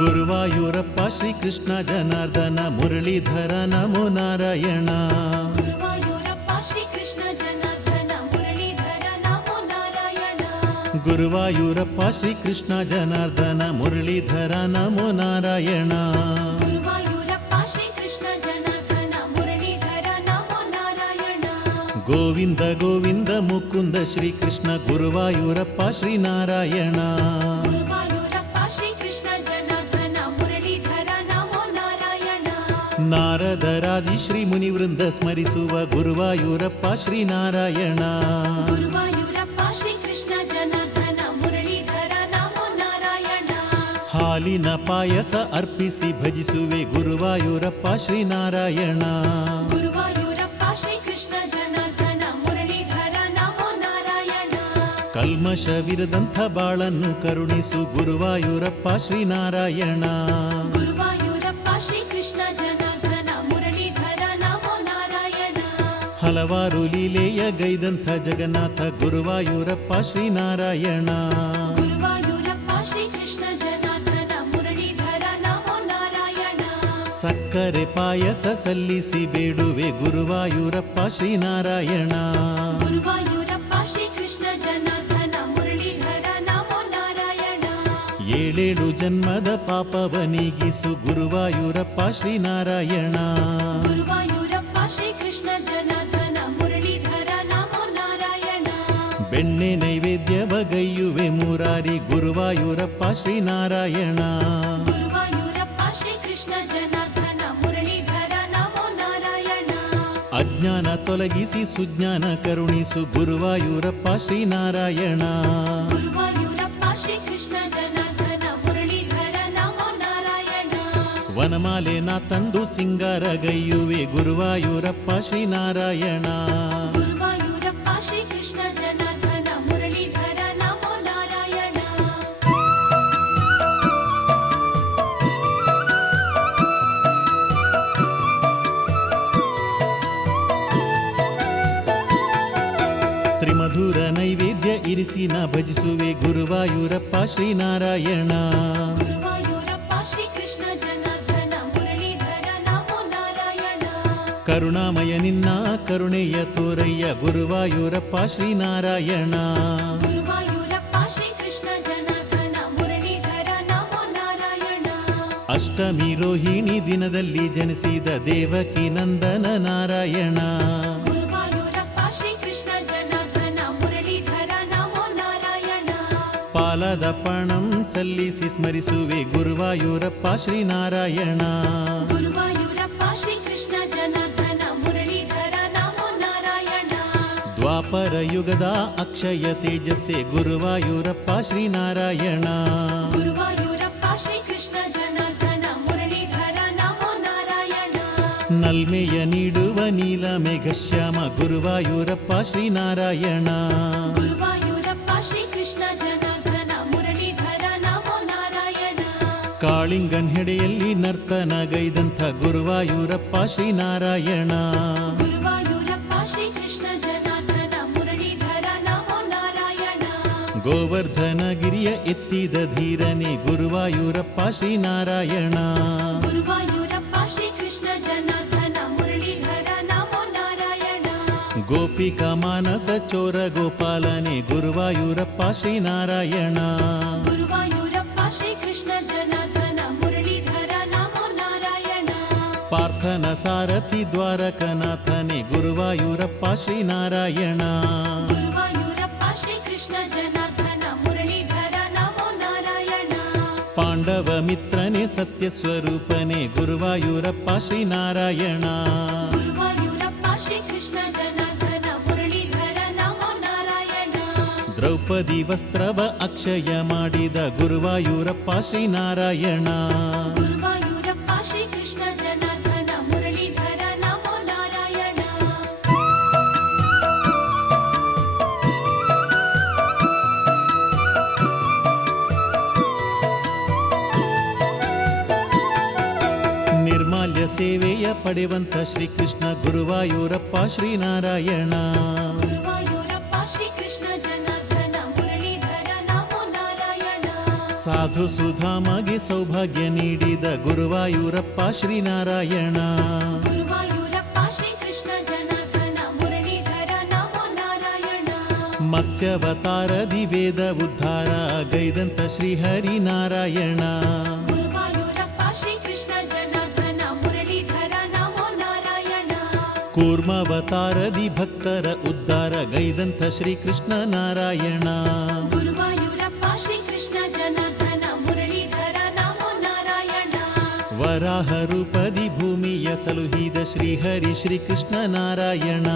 ಗುರುವಾಯೂರಪ್ಪ ಶ್ರೀಕೃಷ್ಣ ಜನಾರ್ದನ ಮುರಳೀಧರ ನಮೋ ನಾರಾಯಣ. ಗುರುವಾಯೂರಪ್ಪ ಶ್ರೀಕೃಷ್ಣ ಜನಾರ್ದನ ಮುರಳೀಧರ ನಮೋ ನಾರಾಯಣ. ಗುರುವಾಯೂರಪ್ಪ ಶ್ರೀಕೃಷ್ಣ ಜನಾರ್ದನ ಮುರಳೀಧರ ನಮೋ ನಾರಾಯಣ. ಗುರುವಾಯೂರಪ್ಪ ಶ್ರೀಕೃಷ್ಣ ಜನಾರ್ದನ ಮುರಳೀಧರ ನಮೋ ನಾರಾಯಣ. ಗೋವಿಂದ ಗೋವಿಂದ ಮುಕುಂದ ಶ್ರೀಕೃಷ್ಣ ಗುರುವಾಯೂರಪ್ಪ ಶ್ರೀನಾರಾಯಣ. ಗುರುವಾಯೂರಪ್ಪ ಶ್ರೀಕೃಷ್ಣ ಜನಾರ್ದನ ಮುರಳೀಧರ ನಮೋ ನಾರಾಯಣ. ನಾರದರಾದಿ ಶ್ರೀ ಮುನಿವೃಂದ ಸ್ಮರಿಸುವ ಗುರುವಾಯೂರಪ್ಪ ಶ್ರೀನಾರಾಯಣ. ಗುರುವಾಯೂರಪ್ಪ ಶ್ರೀಕೃಷ್ಣ ಜನಾರ್ದನ ಮುರಳೀಧರ ನಮೋ ನಾರಾಯಣ. ಹಾಲಿನ ಪಾಯಸ ಅರ್ಪಿಸಿ ಭಜಿಸುವೆ ಗುರುವಾಯೂರಪ್ಪ ಶ್ರೀನಾರಾಯಣ. ಗುರುವಾಯೂರಪ್ಪ ಶ್ರೀಕೃಷ್ಣ ಜನಾರ್ದನ ಮುರಳೀಧರ ನಮೋ ನಾರಾಯಣ. ಕಲ್ಮಶವಿರದಂಥ ಬಾಳನ್ನು ಕರುಣಿಸು ಗುರುವಾಯೂರಪ್ಪ ಶ್ರೀನಾರಾಯಣ. ಗುರುವಾಯೂರಪ್ಪ ಶ್ರೀಕೃಷ್ಣ ಜನಾರ್ದನ ಮುರಳೀಧರ ನಮೋ ನಾರಾಯಣ. ಹಲವಾರು ಲೀಲೆಯ ಗೈದಂಥ ಜಗನ್ನಾಥ ಗುರುವಾಯೂರಪ್ಪ ಶ್ರೀನಾರಾಯಣ. ಗುರುವಾಯೂರಪ್ಪ ಶ್ರೀಕೃಷ್ಣ ಜನಾರ್ದನ ಮುರಳೀಧರ ನಮೋ ನಾರಾಯಣ. ಸಕ್ಕರೆ ಪಾಯಸ ಸಲ್ಲಿಸಿ ಬೇಡುವೆ ಗುರುವಾಯೂರಪ್ಪ ಶ್ರೀನಾರಾಯಣ. ಗುರುವಾಯೂರಪ್ಪ ಶ್ರೀಕೃಷ್ಣ ಜನಾರ್ದನ ಮುರಳೀಧರ ನಮೋ ನಾರಾಯಣ. ಏಳೇಳು ಜನ್ಮದ ಪಾಪವ ನೀಗಿಸು ಗುರುವಾಯೂರಪ್ಪ ಶ್ರೀನಾರಾಯಣ. ಗುರುವಾಯೂರಪ್ಪ ಶ್ರೀಕೃಷ್ಣ ಜನಾರ್ದನ ಮುರಳೀಧರ ನಮೋ ನಾರಾಯಣ. ಬೆಣ್ಣೆ ನೈವೇದ್ಯವಗೈಯುವೆ ಮುರಾರಿ ಗುರುವಾಯೂರಪ್ಪ ಶ್ರೀನಾರಾಯಣ. ಗುರುವಾಯೂರಪ್ಪ ಶ್ರೀಕೃಷ್ಣ ಜನಾರ್ದನ ಮುರಳೀಧರ ನಮೋ ನಾರಾಯಣ. ಅಜ್ಞಾನ ತೊಲಗಿಸಿ ಸುಜ್ಞಾನ ಕರುಣಿಸು ಗುರುವಾಯೂರಪ್ಪ ಶ್ರೀನಾರಾಯಣ. ಗುರುವಾಯೂರಪ್ಪ ಶ್ರೀಕೃಷ್ಣ ಜನಾರ್ದನ ಮುರಳೀಧರ ನಮೋ ನಾರಾಯಣ. ವನಮಾಲೆ ನಾ ತಂದು ಸಿಂಗಾರಗೈಯುವೆ ಗುರುವಾಯೂರಪ್ಪ ಶ್ರೀನಾರಾಯಣ. ಗುರುವಾಯೂರಪ್ಪ ಶ್ರೀಕೃಷ್ಣ ಜನಾರ್ದನ ಮುರಳೀಧರ ನಮೋ ನಾರಾಯಣ. ತ್ರಿಮಧುರ ನೈವೇದ್ಯ ಇರಿಸಿ ನಾ ಭಜಿಸುವೆ ಗುರುವಾಯೂರಪ್ಪ ಶ್ರೀನಾರಾಯಣ. ಗುರುವಾಯೂರಪ್ಪ ಶ್ರೀಕೃಷ್ಣ ಜನಾರ್ದನ ಮುರಳೀಧರ ನಮೋ ನಾರಾಯಣ. ಕರುಣಾಮಯ ನಿನ್ನ ಕರುಣೆಯ ತೋರಯ್ಯ ಗುರುವಾಯೂರಪ್ಪ ಶ್ರೀನಾರಾಯಣ. ಗುರುವಾಯೂರಪ್ಪ ಶ್ರೀಕೃಷ್ಣ ಜನಾರ್ದನ ಮುರಳೀಧರ ನಮೋ ನಾರಾಯಣ. ಅಷ್ಟಮಿ ರೋಹಿಣಿ ದಿನದಲ್ಲಿ ಜನಿಸಿದ ದೇವಕಿ ನಂದನ ನಾರಾಯಣ. ಗುರುವಾಯೂರಪ್ಪ ಶ್ರೀಕೃಷ್ಣ ಜನಾರ್ದನ ಮುರಳೀಧರ ನಮೋ ನಾರಾಯಣ. ಪಾಲದ ಪಣಂ ಸಲ್ಲಿಸಿ ಸ್ಮರಿಸುವೆ ಗುರುವಾಯೂರಪ್ಪ ಶ್ರೀನಾರಾಯಣ. ಗುರುವಾಯೂರಪ್ಪ ಶ್ರೀಕೃಷ್ಣ ಜನಾರ್ದನ ಮುರಳೀಧರ ನಮೋ ನಾರಾಯಣ. ದ್ವಾಪರ ಯುಗದ ಅಕ್ಷಯ ತೇಜಸ್ಸೆ ಗುರುವಾಯೂರಪ್ಪ ಶ್ರೀನಾರಾಯಣ. ಗುರುವಾಯೂರಪ್ಪ ಶ್ರೀಕೃಷ್ಣ ಜನಾರ್ದನ ಮುರಳೀಧರ ನಮೋ ನಾರಾಯಣ. ನಲ್ಮೆಯ ನೀಡುವ ನೀಲ ಮೇಘಶ್ಯಾಮ ಗುರುವಾಯೂರಪ್ಪ ಶ್ರೀನಾರಾಯಣ. ಗುರುವಾಯೂರಪ್ಪ ಶ್ರೀಕೃಷ್ಣ ಜನಾರ್ದನ ಮುರಳೀಧರ ನಮೋ ನಾರಾಯಣ. ಕಾಳಿಂಗನ್ ಹೆಡೆಯಲ್ಲಿ ನರ್ತನಗೈದಂಥ ಗುರುವಾಯೂರಪ್ಪ ಶ್ರೀನಾರಾಯಣ. ಗುರುವಾಯೂರಪ್ಪ ಶ್ರೀಕೃಷ್ಣ ಜನಾರ್ದನ ಮುರಳೀಧರ ನಮೋ ನಾರಾಯಣ. ಗೋವರ್ಧನಗಿರಿಯ ಎತ್ತಿದ ಧೀರನೇ ಗುರುವಾಯೂರಪ್ಪ ಶ್ರೀನಾರಾಯಣ. ಗುರುವಾಯೂರಪ್ಪ ಶ್ರೀಕೃಷ್ಣ ಜನಾರ್ದನ ಮುರಳೀಧರ ನಮೋ ನಾರಾಯಣ. ಗೋಪಿಕಾ ಮಾನಸ ಚೋರ ಗೋಪಾಲನೆ ಗುರುವಾಯೂರಪ್ಪ ಶ್ರೀನಾರಾಯಣ. ಗುರುವಾಯೂರಪ್ಪ ಶ್ರೀಕೃಷ್ಣ ಜನಾರ್ದನ ಮುರಳೀಧರ ನಮೋ ನಾರಾಯಣ. ಪಾರ್ಥನ ಸಾರಥಿ ದ್ವಾರಕನಾಥನೆ ಗುರುವಾಯೂರಪ್ಪ ಶ್ರೀನಾರಾಯಣ. ಗುರುವಾಯೂರಪ್ಪ ಶ್ರೀಕೃಷ್ಣ ಜನಾರ್ದನ ಮುರಳೀಧರ ನಮೋ ನಾರಾಯಣ. ಪಾಂಡವ ಮಿತ್ರನೇ ಸತ್ಯ ಸ್ವರೂಪನೆ ಗುರುವಾಯೂರಪ್ಪ ಶ್ರೀನಾರಾಯಣ. ಗುರುವಾಯೂರಪ್ಪ ಶ್ರೀಕೃಷ್ಣ ಜನಾರ್ದನ ಮುರಳೀಧರ ನಮೋ ನಾರಾಯಣ. ದ್ರೌಪದಿ ವಸ್ತ್ರವ ಅಕ್ಷಯ ಮಾಡಿದ ಗುರುವಾಯೂರಪ್ಪ ಶ್ರೀನಾರಾಯಣ. ಗುರುವಾಯೂರಪ್ಪ ಶ್ರೀಕೃಷ್ಣ ಜನಾರ್ದನ ಮುರಳೀಧರ ನಮೋ ನಾರಾಯಣ. ನಿರ್ಮಾಲ್ಯ ಸೇವೆಯ ಪಡೆವಂತ ಶ್ರೀಕೃಷ್ಣ ಗುರುವಾಯೂರಪ್ಪ ಶ್ರೀನಾರಾಯಣ. ಗುರುವಾಯೂರಪ್ಪ ಶ್ರೀಕೃಷ್ಣ ಜನಾರ್ದನ ಮುರಳೀಧರ ನಮೋ ನಾರಾಯಣ. ಸಾಧು ಸುಧಾಮಗೆ ಸೌಭಾಗ್ಯ ನೀಡಿದ ಗುರುವಾಯೂರಪ್ಪ ಶ್ರೀನಾರಾಯಣ. ಗುರುವಾಯೂರಪ್ಪ ಶ್ರೀಕೃಷ್ಣ ಜನಾರ್ದನ ಮುರಳೀಧರ ನಮೋ ನಾರಾಯಣ. ಮತ್ಸ್ಯವತಾರದಿ ವೇದ ಉದ್ಧಾರ ಗೈದಂತ ಶ್ರೀಹರಿನಾರಾಯಣ. ಗುರುವಾಯೂರಪ್ಪ ಶ್ರೀಕೃಷ್ಣ ಜನಾರ್ದನ ಮುರಳೀಧರ ನಮೋ ನಾರಾಯಣ. ಕೂರ್ಮಾವತಾರದಿ ಭಕ್ತರ ಉದ್ಧಾರ ಗೈದಂತ ಶ್ರೀಕೃಷ್ಣ ನಾರಾಯಣ. ಗುರುವಾಯೂರಪ್ಪ ಶ್ರೀಕೃಷ್ಣ ಜನಾರ್ದನ ಮುರಳೀಧರ ನಮೋ ನಾರಾಯಣ. ವರಾಹ ರೂಪದಿ ಭೂಮಿಯ ಸಲುಹಿದ ಶ್ರೀಹರಿ ಶ್ರೀಕೃಷ್ಣ ನಾರಾಯಣ.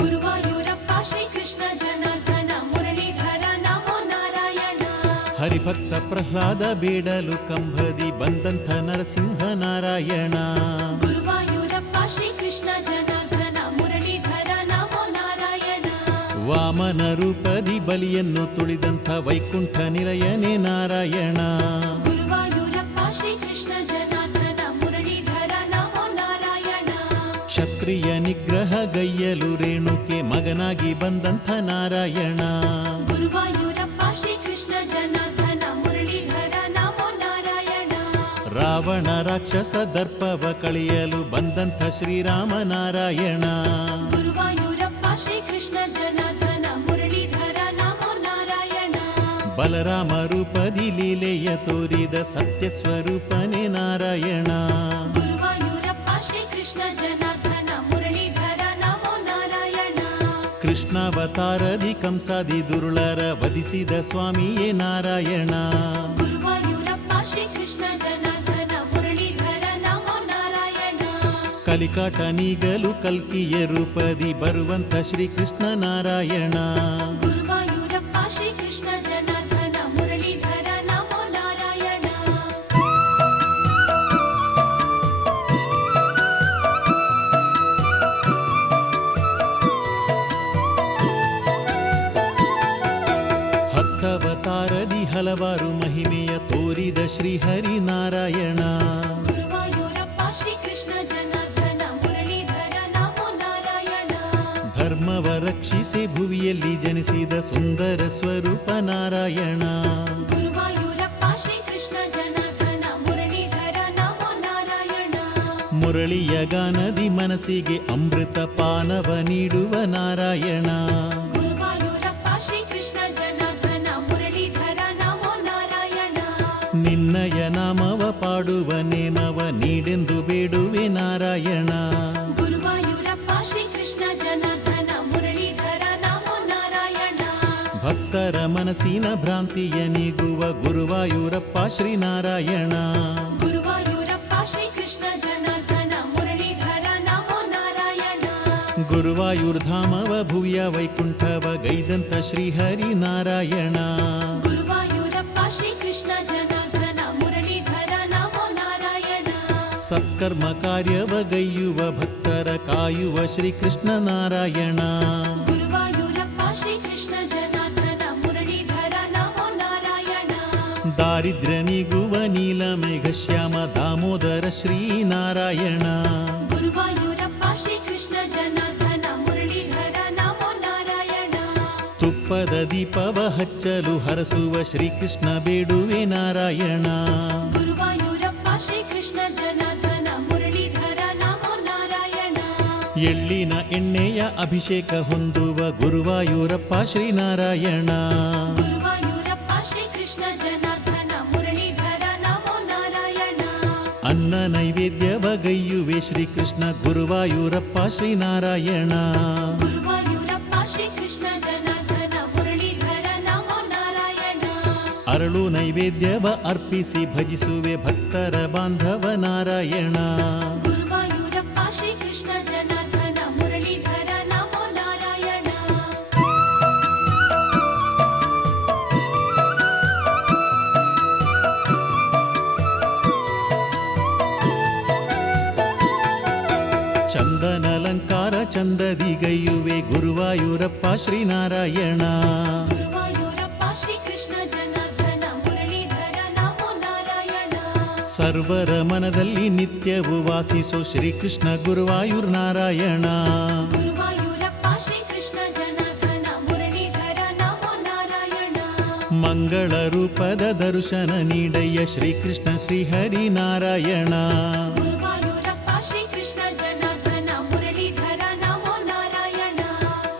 ಗುರುವಾಯೂರಪ್ಪ ಶ್ರೀಕೃಷ್ಣ ಜನಾರ್ದನ ಮುರಳೀಧರ ನಮೋ ನಾರಾಯಣ. ಹರಿಭಕ್ತ ಪ್ರಹ್ಲಾದ ಬೇಡಲು ಕಂಬದಿ ಬಂದಂಥ ನರಸಿಂಹ ನಾರಾಯಣ. ಗುರುವಾಯೂರಪ್ಪ ಶ್ರೀಕೃಷ್ಣ ಜನಾರ್ದನ ಮುರಳೀಧರ ನಮೋ ನಾರಾಯಣ. ವಾಮನ ರೂಪದಿ ಬಲಿಯನ್ನು ತುಳಿದಂಥ ವೈಕುಂಠ ನಿಲಯನೇ ನಾರಾಯಣ. ಗುರುವಾಯೂರಪ್ಪ ಶ್ರೀಕೃಷ್ಣ ಜನಾರ್ದನ ಮುರಳೀಧರ ನಮೋ ನಾರಾಯಣ. ಕ್ಷತ್ರಿಯ ನಿಗ್ರಹ ಗೈಯಲು ರೇಣುಕೆ ಮಗನಾಗಿ ಬಂದಂಥ ನಾರಾಯಣ. ಗುರುವಾಯೂರಪ್ಪ ಶ್ರೀಕೃಷ್ಣ ಜನಾರ್ದನ ಮುರಳೀಧರ ನಮೋ ನಾರಾಯಣ. ರಾವಣ ರಾಕ್ಷಸ ದರ್ಪವ ಕಳೆಯಲು ಬಂದಂಥ ಶ್ರೀರಾಮ ನಾರಾಯಣ. ಗುರುವಾಯೂರಪ್ಪ ಶ್ರೀಕೃಷ್ಣ ಜನಾರ್ದನ ಮುರಳೀಧರ ನಮೋ ನಾರಾಯಣ. ಬಲರಾಮ ರೂಪದಿ ಲೀಲೆಯ ತೋರಿದ ಸತ್ಯ ಸ್ವರೂಪನೇ ನಾರಾಯಣ. ಗುರುವಾಯೂರಪ್ಪ ಶ್ರೀಕೃಷ್ಣ ಜನಾರ್ದನ ಮುರಳೀಧರ ನಮೋ ನಾರಾಯಣ. ಕೃಷ್ಣಾವತಾರದಿ ಕಂಸಾದಿ ದುರುಳರ ವಧಿಸಿದ ಸ್ವಾಮಿಯೇ ನಾರಾಯಣ. ಗುರುವಾಯೂರಪ್ಪ ಶ್ರೀಕೃಷ್ಣ ಜನಾರ್ದನ ಮುರಳೀಧರ ನಮೋ ನಾರಾಯಣ. ಕಲಿಕಾಟ ನೀಗಲು ಕಲ್ಕಿಯ ರೂಪದಿ ಬರುವಂಥ ಶ್ರೀಕೃಷ್ಣ ನಾರಾಯಣ. ಗುರುವಾಯೂರಪ್ಪ ಶ್ರೀಕೃಷ್ಣ ಜನಾರ್ದನ ಮುರಳೀಧರ ನಮೋ ನಾರಾಯಣ. ಹತ್ತವತಾರದಿ ಹಲವಾರು ಮಹಿಮೆಯ ತೋರಿದ ಶ್ರೀಹರಿ ನಾರಾಯಣ. ಗುರುವಾಯೂರಪ್ಪ ಶ್ರೀಕೃಷ್ಣ ಜನಾರ್ದನ ಮುರಳೀಧರ ನಮೋ ನಾರಾಯಣ. ಧರ್ಮವ ರಕ್ಷಿಸಿ ಭುವಿಯಲ್ಲಿ ಜನಿಸಿದ ಸುಂದರ ಸ್ವರೂಪ ನಾರಾಯಣ. ಗುರುವಾಯೂರಪ್ಪ ಶ್ರೀಕೃಷ್ಣ ಜನಾರ್ದನ ಮುರಳೀಧರ ನಮೋ ನಾರಾಯಣ. ಮುರಳಿಯ ಗಾನದಿ ಮನಸ್ಸಿಗೆ ಅಮೃತ ಪಾನವ ನೀಡುವ ನಾರಾಯಣ. ಗುರುವಾಯೂರಪ್ಪ ಶ್ರೀಕೃಷ್ಣ ಜನಾರ್ದನ ಮುರಳೀಧರ ನಮೋ ನಾರಾಯಣ. ನಿನ್ನಯ ನಾಮವ ಪಾಡುವ ನೇಮವ ನೀಡೆಂದು ಬೇಡುವೆ ನಾರಾಯಣ. ಗುರುವಾಯೂರಪ್ಪ ಶ್ರೀಕೃಷ್ಣ ಜನಾರ್ದನ ಮುರಳೀಧರ ನಮೋ ನಾರಾಯಣ. ಭಕ್ತರ ಮನಸ್ಸಿನ ಭ್ರಾಂತಿಯ ನೀಗುವ ಗುರುವಾಯೂರಪ್ಪ ಶ್ರೀನಾರಾಯಣ. ಗುರುವಾಯೂರಪ್ಪ ಶ್ರೀಕೃಷ್ಣ ಜನಾರ್ದನ ಮುರಳೀಧರ ನಮೋ ನಾರಾಯಣ. ಗುರುವಾಯೂರ್ಧಾಮವ ಭುವಿಯ ವೈಕುಂಠವ ಗೈದಂತ ಶ್ರೀಹರಿ ನಾರಾಯಣ. ಗುರುವಾಯೂರಪ್ಪ ಶ್ರೀಕೃಷ್ಣ ಜನಾರ್ದನ ಮುರಳೀಧರ ನಮೋ ನಾರಾಯಣ. ಸತ್ಕರ್ಮ ಕಾರ್ಯವ ಗೈಯುವ ಭಕ್ತರ ಕಾಯುವ ಶ್ರೀಕೃಷ್ಣ ನಾರಾಯಣ. ಗುರುವಾಯೂರಪ್ಪ ಶ್ರೀಕೃಷ್ಣ ಜನಾರ್ದನ ಮುರಳೀಧರ ನಮೋ ನಾರಾಯಣ. ದಾರಿದ್ರ್ಯ ನೀಗುವ ನೀಲ ಮೇಘಶ್ಯಾಮ ದಾಮೋದರ ಶ್ರೀನಾರಾಯಣ. ಗುರುವಾಯೂರಪ್ಪ ಶ್ರೀಕೃಷ್ಣ ಜನಾರ್ದನ ಮುರಳೀಧರ ನಮೋ ನಾರಾಯಣ. ತುಪ್ಪದ ದೀಪವ ಹಚ್ಚಲು ಹರಸುವ ಶ್ರೀಕೃಷ್ಣ ಬೇಡುವೆ ನಾರಾಯಣ. ಗುರುವಾಯೂರಪ್ಪ ಶ್ರೀಕೃಷ್ಣ ಜನಾರ್ದನ ಮುರಳೀಧರ ನಮೋ ನಾರಾಯಣ. ಎಳ್ಳಿನ ಎಣ್ಣೆಯ ಅಭಿಷೇಕ ಹೊಂದುವ ಗುರುವಾಯೂರಪ್ಪ ಶ್ರೀನಾರಾಯಣ. ಗುರುವಾಯೂರಪ್ಪ ಶ್ರೀಕೃಷ್ಣ ಜನಾರ್ದನ ಮುರಳೀಧರ ನಮೋ ನಾರಾಯಣ. ಅನ್ನ ನೈವೇದ್ಯವ ಗೈಯುವೆ ಶ್ರೀಕೃಷ್ಣ ಗುರುವಾಯೂರಪ್ಪ ಶ್ರೀನಾರಾಯಣ. ಗುರುವಾಯೂರಪ್ಪ ಶ್ರೀಕೃಷ್ಣ ಜನಾರ್ದನ ಮುರಳೀಧರ ನಮೋ ನಾರಾಯಣ. ಅರಳು ನೈವೇದ್ಯವ ಅರ್ಪಿಸಿ ಭಜಿಸುವೆ ಭಕ್ತರ ಬಾಂಧವ ನಾರಾಯಣ. ಗುರುವಾಯೂರಪ್ಪ ಶ್ರೀಕೃಷ್ಣ ಜನಾರ್ದನ ಮುರಳೀಧರ ನಮೋ ನಾರಾಯಣ. ಚಂದನಲಂಕಾರ ಚಂದದಿ ಗೈಯುವೆ ಗುರುವಾಯೂರಪ್ಪ ಶ್ರೀನಾರಾಯಣ. ಗುರುವಾಯೂರಪ್ಪ ಶ್ರೀಕೃಷ್ಣ ಜನಾರ್ದನ ಮುರಳೀಧರ ನಮೋ ನಾರಾಯಣ. ಸರ್ವರ ಮನದಲ್ಲಿ ನಿತ್ಯವೂ ವಾಸಿಸೋ ಶ್ರೀಕೃಷ್ಣ ಗುರುವಾಯೂರ್ ನಾರಾಯಣ. ಗುರುವಾಯೂರಪ್ಪ ಶ್ರೀಕೃಷ್ಣ ಜನಾರ್ದನ ಮುರಳೀಧರ ನಮೋ ನಾರಾಯಣ. ಮಂಗಳ ರೂಪದ ದರ್ಶನ ನೀಡಯ್ಯ ಶ್ರೀಕೃಷ್ಣ ಶ್ರೀಹರಿನಾರಾಯಣ. ಗುರುವಾಯೂರಪ್ಪ ಶ್ರೀಕೃಷ್ಣ ಜನಾರ್ದನ ಮುರಳೀಧರ ನಮೋ ನಾರಾಯಣ.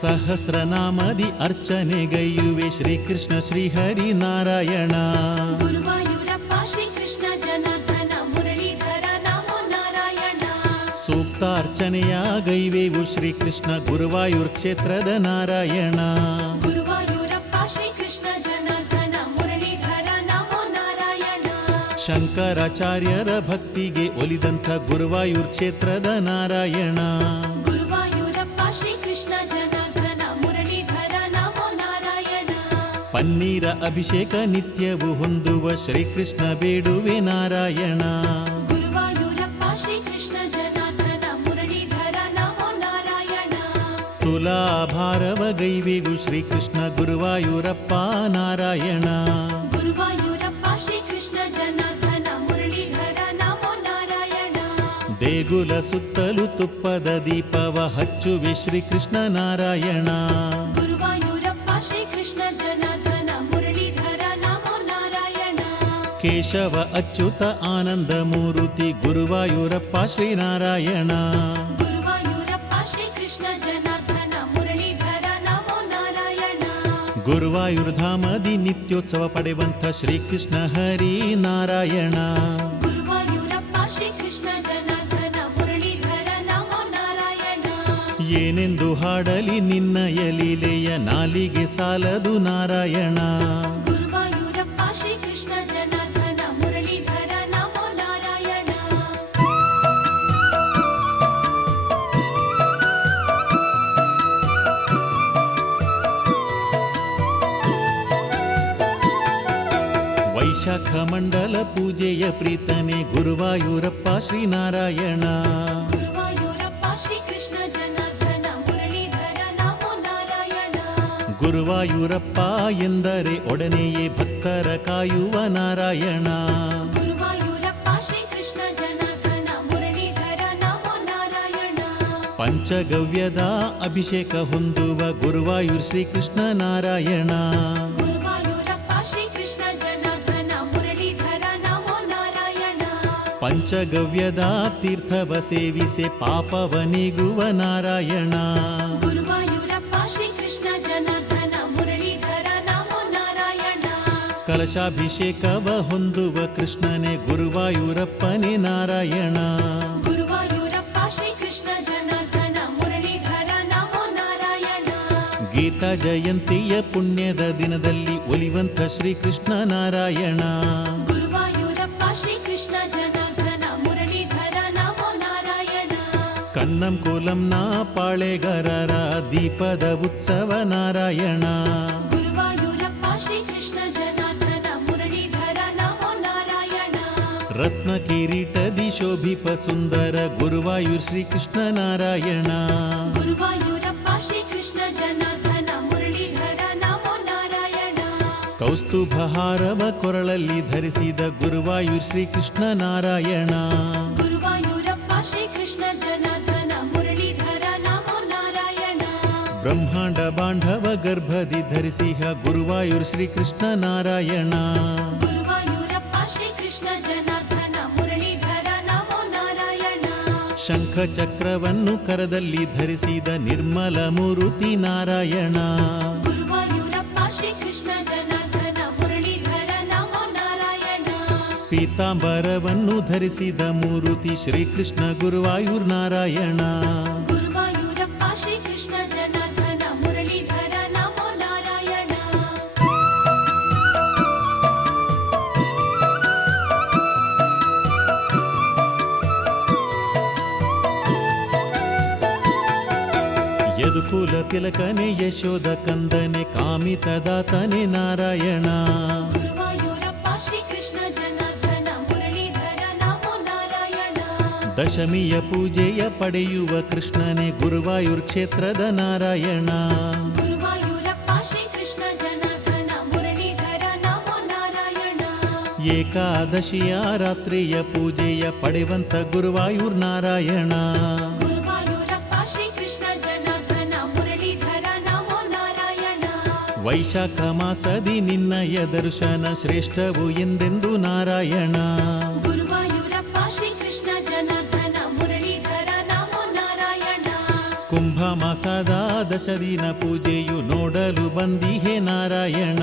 ಸಹಸ್ರನಾಮದಿ ಅರ್ಚನೆಗೈಯುವೆ ಶ್ರೀಕೃಷ್ಣ ಶ್ರೀಹರಿನಾರಾಯಣ. ಗುರುವಾಯೂರಪ್ಪ ಶ್ರೀಕೃಷ್ಣ ಜನಾರ್ದನ ಮುರಳೀಧರ ನಮೋ ನಾರಾಯಣ. ಸೂಕ್ತಾರ್ಚನೆಯ ಗೈವೇವು ಶ್ರೀಕೃಷ್ಣ ಗುರುವಾಯೂರ್ ಕ್ಷೇತ್ರದ ನಾರಾಯಣ. ಗುರುವಾಯೂರಪ್ಪ ಶ್ರೀಕೃಷ್ಣ ಜನಾರ್ದನ ಮುರಳೀಧರ ನಮೋ ನಾರಾಯಣ. ಶಂಕರಾಚಾರ್ಯರ ಭಕ್ತಿಗೆ ಒಲಿದಂಥ ಗುರುವಾಯೂರ್ ಕ್ಷೇತ್ರದ ನಾರಾಯಣ. ಗುರುವಾಯೂರಪ್ಪ ಶ್ರೀಕೃಷ್ಣ ಜನಾರ್ದನ ಮುರಳೀಧರ ನಮೋ ನಾರಾಯಣ. ಪನ್ನೀರ ಅಭಿಷೇಕ ನಿತ್ಯವೂ ಹೊಂದುವ ಶ್ರೀಕೃಷ್ಣ ಬೇಡುವೆ ನಾರಾಯಣ. ಗುರುವಾಯೂರಪ್ಪ ಶ್ರೀಕೃಷ್ಣ ಜನಾರ್ದನ ಮುರಳೀಧರ ನಮೋ ನಾರಾಯಣ. ತುಲಾಭಾರವ ಗೈವೇವು ಶ್ರೀಕೃಷ್ಣ ಗುರುವಾಯೂರಪ್ಪ ನಾರಾಯಣ. ಗುರುವಾಯೂರಪ್ಪ ಶ್ರೀಕೃಷ್ಣ ಜನಾರ್ದನ ಮುರಳೀಧರ ನಮೋ ನಾರಾಯಣ. ದೇಗುಲ ಸುತ್ತಲೂ ತುಪ್ಪದ ದೀಪವ ಹಚ್ಚುವೆ ಶ್ರೀಕೃಷ್ಣ ನಾರಾಯಣ. ಗುರುವಾಯೂರಪ್ಪ ಶ್ರೀಕೃಷ್ಣ ಜನಾರ್ದನ ಮುರಳೀಧರ ನಮೋ ನಾರಾಯಣ. ಕೇಶವ ಅಚ್ಯುತ ಆನಂದ ಮೂರುತಿ ಗುರುವಾಯೂರಪ್ಪ ಶ್ರೀನಾರಾಯಣ. ಗುರುವಾಯೂರಪ್ಪ ಶ್ರೀಕೃಷ್ಣ ಜನಾರ್ದನ ಮುರಳೀಧರ ನಮೋ ನಾರಾಯಣ. ಗುರುವಾಯೂರ್ ಧಾಮದಿ ನಿತ್ಯೋತ್ಸವ ಪಡೆಯುವಂಥ ಶ್ರೀಕೃಷ್ಣ ಹರಿ ನಾರಾಯಣ. ಗುರುವಾಯೂರಪ್ಪ ಶ್ರೀಕೃಷ್ಣ ಜನಾರ್ದನ ಮುರಳೀಧರ ನಮೋ ನಾರಾಯಣ. ಏನೆಂದು ಹಾಡಲಿ ನಿನ್ನಯ ಲೀಲೆಯ ನಾಲಿಗೆ ಸಾಲದು ನಾರಾಯಣ. ಗುರುವಾಯೂರಪ್ಪ ಶ್ರೀಕೃಷ್ಣ ಜನಾರ್ದನ ಮುರಳೀಧರ ನಮೋ ನಾರಾಯಣ. ವೈಶಾಖ ಮಂಡಲ ಪೂಜೆಯ ಪ್ರೀತನೆ ಗುರುವಾಯೂರಪ್ಪ ಶ್ರೀನಾರಾಯಣ. ಗುರುವಾಯೂರಪ್ಪ ಶ್ರೀಕೃಷ್ಣ ಜನಾರ್ದನ ಮುರಳೀಧರ ನಮೋ ನಾರಾಯಣ. ಗುರುವಾಯೂರಪ್ಪ ಎಂದರೆ ಒಡನೆಯೇ ಭಕ್ತರ ಕಾಯುವ ನಾರಾಯಣ. ಗುರುವಾಯೂರಪ್ಪ ಶ್ರೀಕೃಷ್ಣ ಜನಾರ್ದನ ಮುರಳೀಧರ ನಮೋ ನಾರಾಯಣ. ಪಂಚಗವ್ಯದ ಅಭಿಷೇಕ ಹೊಂದುವ ಗುರುವಾಯೂರ್ ಶ್ರೀಕೃಷ್ಣ ನಾರಾಯಣ. ಗುರುವಾಯೂರಪ್ಪ ಶ್ರೀಕೃಷ್ಣ ಜನಾರ್ದನ ಮುರಳೀಧರ ನಮೋ ನಾರಾಯಣ. ಪಂಚಗವ್ಯದ ತೀರ್ಥವ ಸೇವಿಸೆ ಪಾಪವ ನೀಗುವ ನಾರಾಯಣ. ಗುರುವಾಯೂರಪ್ಪ ಶ್ರೀಕೃಷ್ಣ ಜನಾರ್ದನ ಮುರಳೀಧರ ನಮೋ ನಾರಾಯಣ. ಕಲಶಾಭಿಷೇಕವ ಹೊಂದುವ ಕೃಷ್ಣನೇ ಗುರುವಾಯೂರಪ್ಪನೇ ನಾರಾಯಣ. ಗುರುವಾಯೂರಪ್ಪ ಶ್ರೀಕೃಷ್ಣ ಜನಾರ್ದನ ಮುರಳೀಧರ ನಮೋ ನಾರಾಯಣ. ಗೀತಾ ಜಯಂತಿಯ ಪುಣ್ಯದ ದಿನದಲ್ಲಿ ಒಲಿವಂತ ಶ್ರೀಕೃಷ್ಣ ನಾರಾಯಣ. ಗುರುವಾಯೂರಪ್ಪ ಶ್ರೀಕೃಷ್ಣ ಜನಾರ್ದನ ಮುರಳೀಧರ ನಮೋ ನಾರಾಯಣ. ಕನ್ನಂ ಕೋಲಂನ ಪಾಳೆಗಾರರ ದೀಪದ ಉತ್ಸವ ನಾರಾಯಣ. ಗುರುವಾಯೂರಪ್ಪ ಶ್ರೀಕೃಷ್ಣ ಜನಾರ್ದನ ಮುರಳೀಧರ ನಮೋ ನಾರಾಯಣ. ರತ್ನ ಕಿರೀಟದಿ ಶೋಭಿಪ ಸುಂದರ ಗುರುವಾಯೂರ್ ಶ್ರೀಕೃಷ್ಣ ನಾರಾಯಣ. ಗುರುವಾಯೂರಪ್ಪ ಶ್ರೀಕೃಷ್ಣ ಜನಾರ್ದನ ಮುರಳೀಧರ ನಮೋ ನಾರಾಯಣ. ಕೌಸ್ತುಭಹಾರವ ಕೊರಳಲ್ಲಿ ಧರಿಸಿದ ಗುರುವಾಯೂರ್ ಶ್ರೀಕೃಷ್ಣ ನಾರಾಯಣ. ಗುರುವಾಯೂರಪ್ಪ ಶ್ರೀಕೃಷ್ಣ ಜನಾರ್ದನ ಮುರಳೀಧರ ನಮೋ ನಾರಾಯಣ. ಬ್ರಹ್ಮಾಂಡ ಬಾಂಧವ ಗರ್ಭದಿ ಧರಿಸಿಹ ಗುರುವಾಯೂರ್ ಶ್ರೀಕೃಷ್ಣ ನಾರಾಯಣ. ಗುರುವಾಯೂರಪ್ಪ ಶ್ರೀಕೃಷ್ಣ ಜನಾರ್ದನ ಮುರಳೀಧರ ನಮೋ ನಾರಾಯಣ. ಶಂಖ ಚಕ್ರವನ್ನು ಕರದಲ್ಲಿ ಧರಿಸಿದ ನಿರ್ಮಲ ಮೂರುತಿ ನಾರಾಯಣ. ಗುರುವಾಯೂರಪ್ಪ ಶ್ರೀಕೃಷ್ಣ ಜನಾರ್ದನ ಮುರಳೀಧರ ನಮೋ ನಾರಾಯಣ. ಪೀತಾಂಬರವನ್ನು ಧರಿಸಿದ ಮೂರುತಿ ಶ್ರೀಕೃಷ್ಣ ಗುರುವಾಯೂರ್ ನಾರಾಯಣ. ಗುರುವಾಯೂರಪ್ಪ ಶ್ರೀಕೃಷ್ಣ ಜನಾರ್ದನ ಮುರಳೀಧರ ನಮೋ ನಾರಾಯಣ. ಯದುಕುಲ ತಿಲಕನೆ ಯಶೋದ ಕಂದನೆ ಕಾಮಿತದಾತನೆ ನಾರಾಯಣ. ಗುರುವಾಯೂರಪ್ಪ ಶ್ರೀಕೃಷ್ಣ ಜನಾರ್ದನ ಮುರಳೀಧರ ನಮೋ ನಾರಾಯಣ. ದಶಮಿಯ ಪೂಜೆಯ ಪಡೆಯುವ ಕೃಷ್ಣನೇ ಗುರುವಾಯೂರ್ ಕ್ಷೇತ್ರದ ನಾರಾಯಣ. ಗುರುವಾಯೂರಪ್ಪ ಶ್ರೀಕೃಷ್ಣ ಜನಾರ್ದನ ಮುರಳೀಧರ ನಮೋ ನಾರಾಯಣ. ಏಕಾದಶಿಯ ರಾತ್ರಿಯ ಪೂಜೆಯ ಪಡೆಯುವಂತ ಗುರುವಾಯೂರ್ ನಾರಾಯಣ. ಗುರುವಾಯೂರಪ್ಪ ಶ್ರೀಕೃಷ್ಣ ಜನಾರ್ದನ ಮುರಳೀಧರ ನಮೋ ನಾರಾಯಣ. ವೈಶಾಖ ಮಾಸದಿ ನಿನ್ನಯ ದರ್ಶನ ಶ್ರೇಷ್ಠವು ಎಂದೆಂದು ನಾರಾಯಣ. ಗುರುವಾಯೂರಪ್ಪ ಶ್ರೀಕೃಷ್ಣ ಜನಾರ್ದನ ಮುರಳೀಧರ ನಮೋ ನಾರಾಯಣ. ಕುಂಭ ಮಾಸದ ದಶದಿನ ಪೂಜೆಯು ನೋಡಲು ಬಂದಿಹೆ ನಾರಾಯಣ.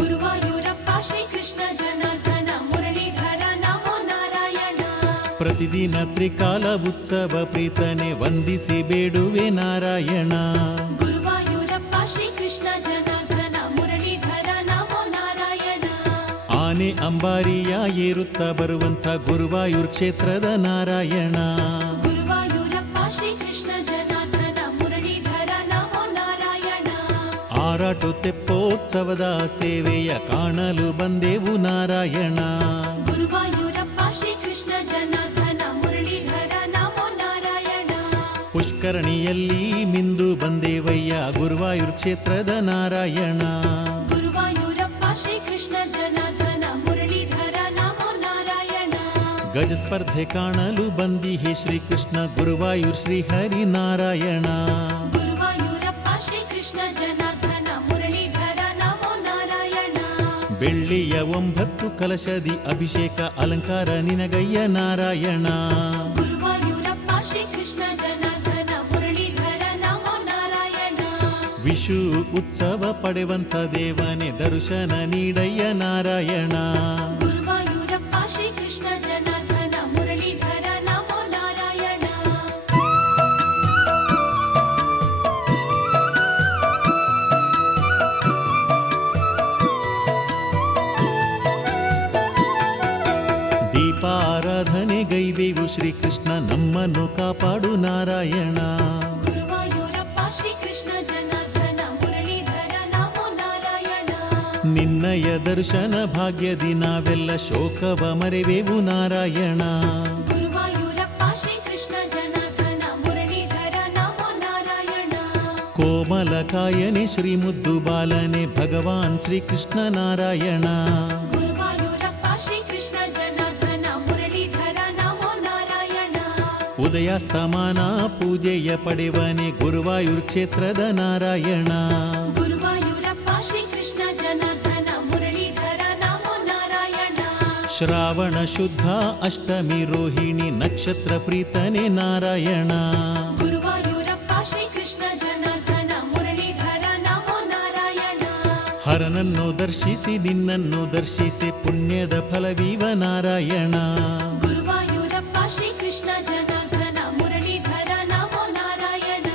ಗುರುವಾಯೂರಪ್ಪ ಶ್ರೀಕೃಷ್ಣ ಜನಾರ್ದನ ಮುರಳೀಧರ ನಮೋ ನಾರಾಯಣ. ಪ್ರತಿದಿನ ತ್ರಿಕಾಲ ಉತ್ಸವ ಪ್ರೀತನೆ ವಂದಿಸಿ ಬೇಡುವೆ ನಾರಾಯಣ. ಗುರುವಾಯೂರಪ್ಪ ಶ್ರೀಕೃಷ್ಣ ಜನಾರ್ದನ ಮುರಳೀಧರ ನಮೋ ನಾರಾಯಣ. ಆನೆ ಅಂಬಾರಿಯ ಏರುತ್ತ ಬರುವಂಥ ಗುರುವಾಯೂರ್ ಕ್ಷೇತ್ರದ ನಾರಾಯಣ. ಗುರುವಾಯೂರಪ್ಪ ಶ್ರೀಕೃಷ್ಣ ಜನಾರ್ದನ ಮುರಳೀಧರ ನಮೋ ನಾರಾಯಣ. ಆರಾಟು ತೆಪ್ಪೋತ್ಸವದ ಸೇವೆಯ ಕಾಣಲು ಬಂದೆವು ನಾರಾಯಣ. ಗುರುವಾಯೂರಪ್ಪ ಶ್ರೀಕೃಷ್ಣ ಜನಾರ್ದನ ಮುರಳೀಧರ ನಮೋ ನಾರಾಯಣ. ಪುಷ್ಕರಣಿಯಲ್ಲಿ ಮಿಂದು ಬಂದೇವಯ್ಯ ಗುರುವಾಯೂರ್ ಕ್ಷೇತ್ರದ ನಾರಾಯಣ. ಗುರುವಾಯೂರಪ್ಪ ಶ್ರೀಕೃಷ್ಣ ಜನಾರ್ದನ ಮುರಳೀಧರ ನಮೋ ನಾರಾಯಣ. ಗಜ ಸ್ಪರ್ಧೆ ಕಾಣಲು ಬಂದಿಹೆ ಶ್ರೀಕೃಷ್ಣ ಗುರುವಾಯೂರ್ ಶ್ರೀಹರಿ ನಾರಾಯಣ. ಗುರುವಾಯೂರಪ್ಪ ಶ್ರೀಕೃಷ್ಣ ಜನಾರ್ದನ ಮುರಳೀಧರ ನಮೋ ನಾರಾಯಣ. ಬೆಳ್ಳಿಯ 9 ಕಲಶದಿ ಅಭಿಷೇಕ ಅಲಂಕಾರ ನಿನಗಯ್ಯ ನಾರಾಯಣ. ಗುರುವಾಯೂರಪ್ಪ ಶ್ರೀಕೃಷ್ಣ ಜನಾರ್ದನ ಮುರಳೀಧರ ನಮೋ ನಾರಾಯಣ. ವಿಷು ಉತ್ಸವ ಪಡೆವಂತ ದೇವನೇ ದರ್ಶನ ನೀಡಯ್ಯ ನಾರಾಯಣ. ಗುರುವಾಯೂರಪ್ಪ ಶ್ರೀಕೃಷ್ಣ ಜನಾರ್ದನ ಮುರಳೀಧರ ನಮೋ ನಾರಾಯಣ. ದೀಪಾರಾಧನೆ ಗೈವೆವು ಶ್ರೀಕೃಷ್ಣ ನಮ್ಮನ್ನು ಕಾಪಾಡು ನಾರಾಯಣ. ಗುರುವಾಯೂರಪ್ಪ ಶ್ರೀಕೃಷ್ಣ ಜನಾರ್ದನ ಮುರಳೀಧರ ನಮೋ ನಾರಾಯಣ. ನಿನ್ನಯ ದರ್ಶನ ಭಾಗ್ಯದಿ ನಾವೆಲ್ಲ ಶೋಕವ ಮರೆವೆವು ನಾರಾಯಣ. ಗುರುವಾಯೂರಪ್ಪ ಶ್ರೀಕೃಷ್ಣ ಜನಾರ್ದನ ಮುರಳೀಧರ ನಮೋ ನಾರಾಯಣ. ಕೋಮಲ ಕಾಯನೆ ಶ್ರೀ ಮುದ್ದು ಬಾಲನೆ ಭಗವಾನ್ ಶ್ರೀಕೃಷ್ಣ ನಾರಾಯಣ. ಗುರುವಾಯೂರಪ್ಪ ಶ್ರೀಕೃಷ್ಣ ಜನಾರ್ದನ ಮುರಳೀಧರ ನಮೋ ನಾರಾಯಣ. ಉದಯಾಸ್ತಮಾನ ಪೂಜೆಯ ಪಡೆವನೆ ಗುರುವಾಯೂರ್ ಕ್ಷೇತ್ರದ ನಾರಾಯಣ. ಗುರುವಾಯೂರಪ್ಪ ಶ್ರೀಕೃಷ್ಣ ಜನಾರ್ದನ ಮುರಳೀಧರ ನಮೋ ನಾರಾಯಣ. ಶ್ರಾವಣ ಶುದ್ಧ ಅಷ್ಟಮಿ ರೋಹಿಣಿ ನಕ್ಷತ್ರ ಪ್ರೀತನೆ ನಾರಾಯಣ. ಗುರುವಾಯೂರಪ್ಪ ಶ್ರೀಕೃಷ್ಣ ಜನಾರ್ದನ ಮುರಳೀಧರ ನಮೋ ನಾರಾಯಣ. ಹರನನ್ನು ದರ್ಶಿಸಿ ನಿನ್ನನ್ನು ದರ್ಶಿಸಿ ಪುಣ್ಯದ ಫಲವೀವ ನಾರಾಯಣ. ಗುರುವಾಯೂರಪ್ಪ ಶ್ರೀಕೃಷ್ಣ ಜನಾರ್ದನ ಮುರಳೀಧರ ನಮೋ ನಾರಾಯಣ.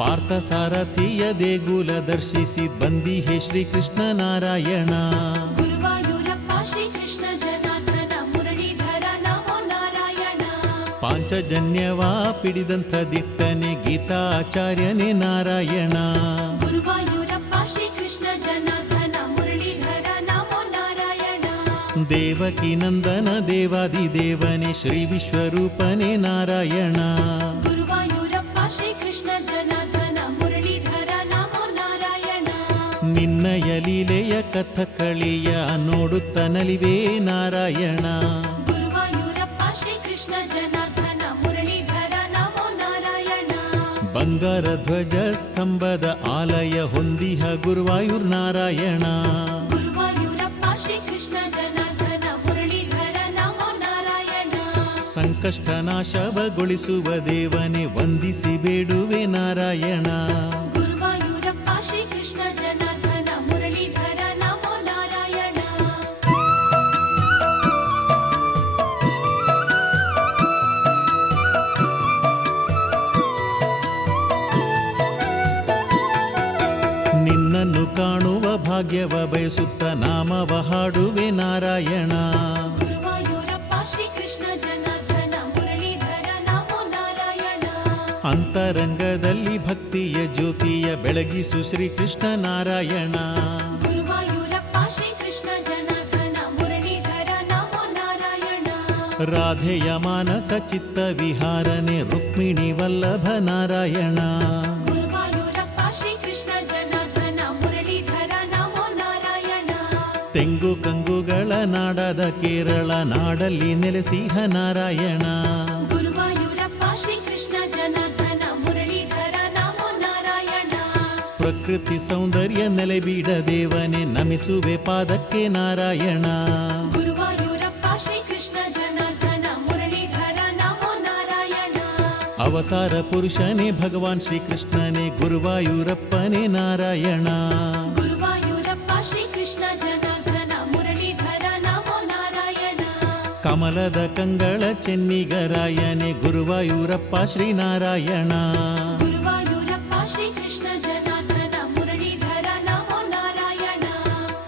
ಪಾರ್ಥ ಸಾರಥಿಯ ದೇಗುಲ ದರ್ಶಿಸಿ ಬಂದಿಹೆ ಶ್ರೀಕೃಷ್ಣ ನಾರಾಯಣ. ಗುರುವಾಯೂರಪ್ಪ ಶ್ರೀಕೃಷ್ಣ ಜನಾರ್ದನ ಮುರಳೀಧರ ನಮೋ ನಾರಾಯಣ. ಪಾಂಚಜನ್ಯವ ಪಿಡಿದಂಥ ದಿಟ್ಟನೆ ಗೀತಾಚಾರ್ಯನೇ ನಾರಾಯಣ. ಗುರುವಾಯೂರಪ್ಪ ಶ್ರೀಕೃಷ್ಣ ಜನಾರ್ದನ ಮುರಳೀಧರ ನಮೋ ನಾರಾಯಣ. ದೇವಕಿ ನಂದನ ದೇವಾದಿ ದೇವನೇ ಶ್ರೀ ವಿಶ್ವರೂಪನೇ ನಾರಾಯಣ. ಗುರುವಾಯೂರಪ್ಪ ಶ್ರೀಕೃಷ್ಣ ಜನಾರ್ದನ ಮುರಳೀಧರ ನಮೋ ನಾರಾಯಣ. ನಿನ್ನಯ ಲೀಲೆಯ ಕಥಕಳಿಯ ನೋಡುತ್ತ ನಲಿವೇ ನಾರಾಯಣ. ಗುರುವಾಯೂರಪ್ಪ ಶ್ರೀಕೃಷ್ಣ ಜನಾರ್ದನ ಮುರಳೀಧರ ನಮೋ ನಾರಾಯಣ. ಬಂಗಾರ ಧ್ವಜ ಸ್ತಂಭದ ಆಲಯ ಹೊಂದಿಹ ಗುರುವಾಯೂರ್ ನಾರಾಯಣ. ಗುರುವಾಯೂರಪ್ಪ ಶ್ರೀಕೃಷ್ಣ ಜನಾರ್ದನ ಮುರಳೀಧರ ನಮೋ ನಾರಾಯಣ. ಸಂಕಷ್ಟನಾಶವಗೊಳಿಸುವ ದೇವನೇ ವಂದಿಸಿ ಬೇಡುವೆ ನಾರಾಯಣ. ಗುರುವಾಯೂರಪ್ಪ ಶ್ರೀಕೃಷ್ಣ ಜನಾರ್ದನ ಮುರಳೀಧರ ನಮೋ ನಾರಾಯಣ. ನಿನ್ನನ್ನು ಕಾಣುವ ಭಾಗ್ಯವ ಬಯಸುತ್ತ ನಾಮವ ಹಾಡುವೆ ನಾರಾಯಣ. ಗುರುವಾಯೂರಪ್ಪ ಶ್ರೀಕೃಷ್ಣ ಜನಾರ್ದನ ಮುರಳೀಧರ ನಮೋ ನಾರಾಯಣ. ಅಂತರಂಗದಲ್ಲಿ ಭಕ್ತಿಯ ಜ್ಯೋತಿಯ ಬೆಳಗಿಸು ಶ್ರೀಕೃಷ್ಣ ನಾರಾಯಣ. ಗುರುವಾಯೂರಪ್ಪ ಶ್ರೀಕೃಷ್ಣ ಜನಾರ್ದನ ಮುರಳೀಧರ ನಮೋ ನಾರಾಯಣ. ರಾಧೆಯ ಮಾನಸ ಚಿತ್ತ ವಿಹಾರನೆ ರುಕ್ಮಿಣಿ ವಲ್ಲಭ ನಾರಾಯಣ. ಗುರುವಾಯೂರಪ್ಪ ಶ್ರೀಕೃಷ್ಣ ಜನಾರ್ದನ ಮುರಳೀಧರ ನಮೋ ನಾರಾಯಣ. ತೆಂಗು ಕಂಗುಗಳ ನಾಡದ ಕೇರಳ ನಾಡಲ್ಲಿ ನೆಲೆಸಿಹ ನಾರಾಯಣ. ಗುರುವಾಯೂರಪ್ಪ ಶ್ರೀಕೃಷ್ಣ ಜನಾರ್ದನ ಮುರಳೀಧರ ನಮೋ ನಾರಾಯಣ. ಪ್ರಕೃತಿ ಸೌಂದರ್ಯ ನೆಲೆಬೀಡ ದೇವನೇ ನಮಿಸುವೆ ಪಾದಕ್ಕೆ ನಾರಾಯಣ. ಗುರುವಾಯೂರಪ್ಪ ಶ್ರೀಕೃಷ್ಣ ಜನಾರ್ದನ ಮುರಳೀಧರ ನಮೋ ನಾರಾಯಣ. ಅವತಾರ ಪುರುಷನೇ ಭಗವಾನ್ ಶ್ರೀಕೃಷ್ಣನೇ ಗುರುವಾಯೂರಪ್ಪನೇ ನಾರಾಯಣ. ಗುರುವಾಯೂರಪ್ಪ ಶ್ರೀಕೃಷ್ಣ ಜನಾರ್ದನ ಮುರಳೀಧರ ನಮೋ ನಾರಾಯಣ. ಕಮಲದ ಕಂಗಳ ಚೆನ್ನಿಗರಾಯನೇ ಗುರುವಾಯೂರಪ್ಪ ಶ್ರೀನಾರಾಯಣ. ಗುರುವಾಯೂರಪ್ಪ ಶ್ರೀಕೃಷ್ಣ ಜನಾರ್ದನ ಮುರಳೀಧರ ನಮೋ ನಾರಾಯಣ.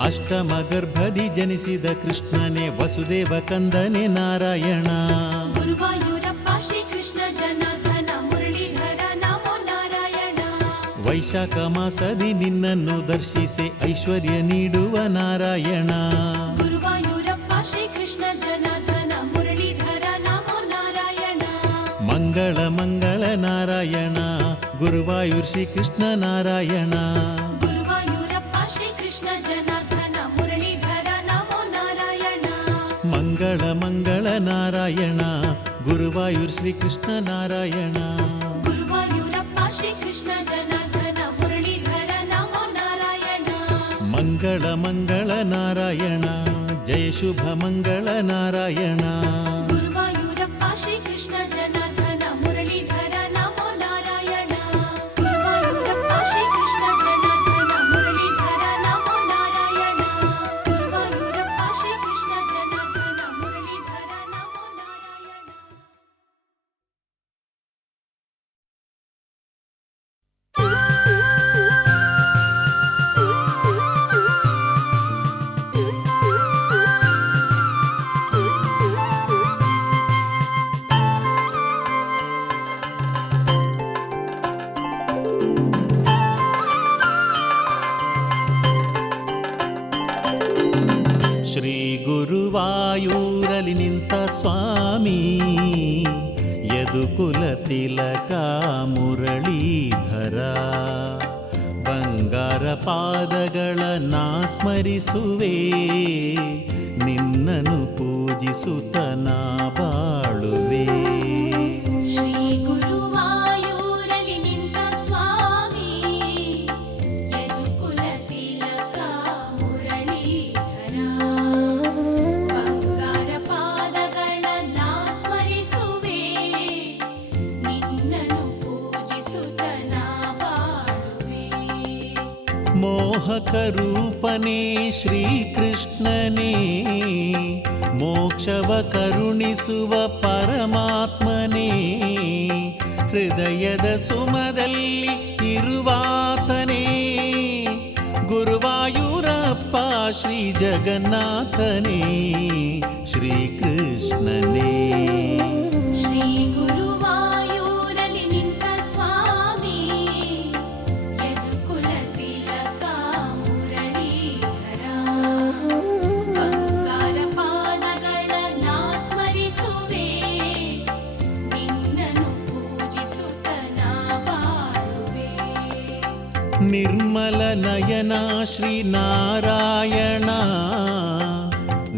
ಅಷ್ಟಮ ಗರ್ಭದಿ ಜನಿಸಿದ ಕೃಷ್ಣನೇ ವಸುದೇವ ಕಂದನೇ ನಾರಾಯಣ. ಗುರುವಾಯೂರಪ್ಪ ಶ್ರೀಕೃಷ್ಣ ಜನಾರ್ದನ ಮುರಳೀಧರ ನಮೋ ನಾರಾಯಣ. ವೈಶಾಖ ಮಾಸದಿ ನಿನ್ನನ್ನು ದರ್ಶಿಸಿ ಐಶ್ವರ್ಯ ನೀಡುವ ನಾರಾಯಣ. ಗುರುವಾಯೂರಪ್ಪ ಶ್ರೀಕೃಷ್ಣ ಜನಾರ್ದನ ಮುರಳೀಧರ ನಮೋ ನಾರಾಯಣ. ಮಂಗಳ ಮಂಗಳ ನಾರಾಯಣ ಗುರುವಾಯೂರ್ ಶ್ರೀಕೃಷ್ಣ ನಾರಾಯಣ. ಗುರುವಾಯೂರಪ್ಪ ಶ್ರೀಕೃಷ್ಣ ಜನಾರ್ದನ ಮುರಳೀಧರ ನಮೋ ನಾರಾಯಣ. ಮಂಗಳ ಮಂಗಳ ನಾರಾಯಣ ಗುರುವಾಯೂರ್ ಶ್ರೀಕೃಷ್ಣ ನಾರಾಯಣ. ಗುರುವಾಯೂರಪ್ಪ ಶ್ರೀಕೃಷ್ಣ ಜನಾರ್ದನ ಮುರಳೀಧರ ನಮೋ ನಾರಾಯಣ. ಮಂಗಳ ಮಂಗಳ ನಾರಾಯಣ ಜಯ ಶುಭ ಮಂಗಳ ನಾರಾಯಣ. ಗುರುವಾಯೂರಪ್ಪ ಶ್ರೀಕೃಷ್ಣ ಜನಾರ್ದನ ಮುರಳೀಧರ ನಮೋ ನಾರಾಯಣ. ಗುರುವಾಯೂರಪ್ಪ ಶ್ರೀಕೃಷ್ಣ ಜನಾರ್ದನ ಮುರಳೀಧರ ನಮೋ ನಾರಾಯಣ. ಗುರುವಾಯೂರಪ್ಪ ಶ್ರೀಕೃಷ್ಣ ಜನಾರ್ದನ ಮುರಳೀಧರ ನಮೋ ನಾರಾಯಣ. ಶ್ರೀ ಗುರುವಾಯೂರಲಿ ನಿಂತ ಸ್ವಾಮಿ ಯದುಕುಲ ತಿಲಕ ಮುರಳೀಧರ. ಬಂಗಾರ ಪಾದಗಳ ನಾ ಸ್ಮರಿಸುವೆ ನಿನ್ನನು ಪೂಜಿಸುತ್ತ ನಾ ಬಾಳುವೆ. ಶ್ರೀ ಗುರುವಾಯೂರಲಿ ನಿಂತ ಸ್ವಾಮಿ ಯದುಕುಲ ತಿಲಕ ಮುರಳೀಧರ. ಬಂಗಾರ ಪಾದಗಳ ನಾ ಸ್ಮರಿಸುವೆ ನಿನ್ನನು ಪೂಜಿಸುತ್ತ ನಾ ಬಾಳುವೆ. ಮೋಹಕ ರೂಪನೇ ಶ್ರೀಕೃಷ್ಣನೇ ಮೋಕ್ಷವ ಕರುಣಿಸುವ ಪರಮಾತ್ಮನೇ. ಹೃದಯದ ಸುಮದಲ್ಲಿ ಇರುವಾತನೇ ಗುರುವಾಯೂರಪ್ಪ ಶ್ರೀ ಜಗನ್ನಾಥನೇ ಶ್ರೀಕೃಷ್ಣನೇ. ಶ್ರೀ ಗುರುವಾಯೂರಲಿ ನಿಂತ ಸ್ವಾಮಿ ಯದುಕುಲ ತಿಲಕ ಮುರಳೀಧರ. ಬಂಗಾರ ಪಾದಗಳ ನಾ ಸ್ಮರಿಸುವೆ ನಿನ್ನನು ಪೂಜಿಸುತ್ತ ನಾ ಬಾಳುವೆ. ನಿರ್ಮಲ ನಯನ ಶ್ರೀನಾರಾಯಣ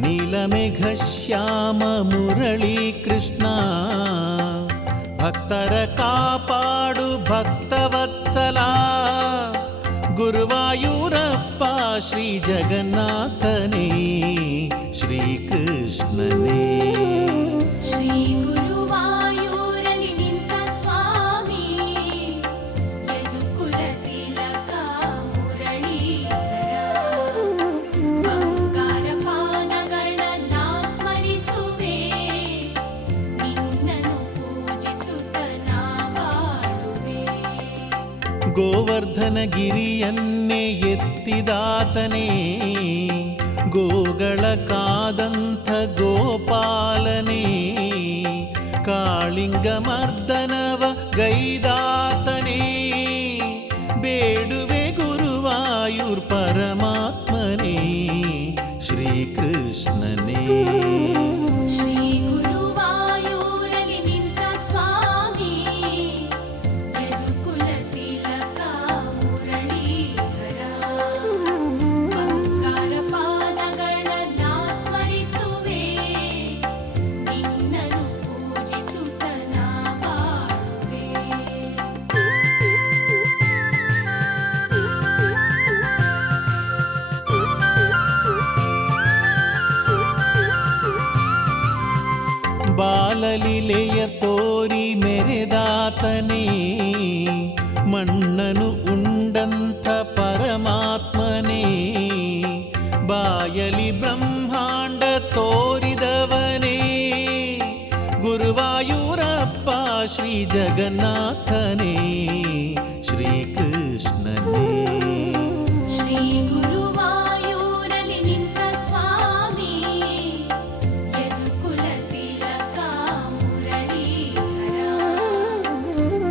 ನೀಲಮೇಘ ಶ್ಯಾಮ ಮುರಳಿ ಕೃಷ್ಣ. ಭಕ್ತರ ಕಾಪಾಡು ಭಕ್ತವತ್ಸಲ ಗುರುವಾಯೂರಪ್ಪ ಶ್ರೀ ಜಗನ್ನಾಥನೇ ಶ್ರೀಕೃಷ್ಣನೇ. ಶ್ರೀ ಗುರುವಾಯೂರಲಿ ನಿಂತ ಸ್ವಾಮಿ ಯದುಕುಲ ತಿಲಕ ಮುರಳೀಧರ. ಬಂಗಾರ ಪಾದಗಳ ನಾ ಸ್ಮರಿಸುವೆ ನಿನ್ನನು ಪೂಜಿಸುತ್ತ ನಾ ಬಾಳುವೆ. ಗೋವರ್ಧನ ಗಿರಿಯನ್ನೇ ಎತ್ತಿದಾತನೇ ಗೋಗಳ ಕಾದಂಥ ಗೋಪಾಲನೇ. ಕಾಳಿಂಗ ಮರ್ದನವ ಗೈದಾತನೇ ಬೇಡುವೆ ಗುರುವಾಯೂರ್ ಪರಮಾತ್ಮನೇ ಶ್ರೀಕೃಷ್ಣನೇ. ಶ್ರೀ ಗುರುವಾಯೂರಲಿ ನಿಂತ ಸ್ವಾಮಿ ಯದುಕುಲ ತಿಲಕ ಮುರಳೀಧರ. ಬಂಗಾರ ಪಾದಗಳ ನಾ ಸ್ಮರಿಸುವೆ ನಿನ್ನನು ಪೂಜಿಸುತ್ತ ನಾ ಬಾಳುವೆ. ಬಾಲಲೀಲೆಯ ತೋರಿ ಮೆರೆದಾತನೇ, ಮಣ್ಣನು ಉಂಡಂಥ ಪರಮಾತ್ಮನೇ, ಬಾಯಲಿ ಬ್ರಹ್ಮಾಂಡ ತೋರಿದವನೇ, ಗುರುವಾಯೂರಪ್ಪ ಶ್ರೀ ಜಗನ್ನಾಥನೇ, ಶ್ರೀಕೃಷ್ಣನೇ. ಶ್ರೀ ಗುರುವಾಯೂರಲಿ ನಿಂತ ಸ್ವಾಮಿ, ಯದುಕುಲ ತಿಲಕ ಮುರಳೀಧರ,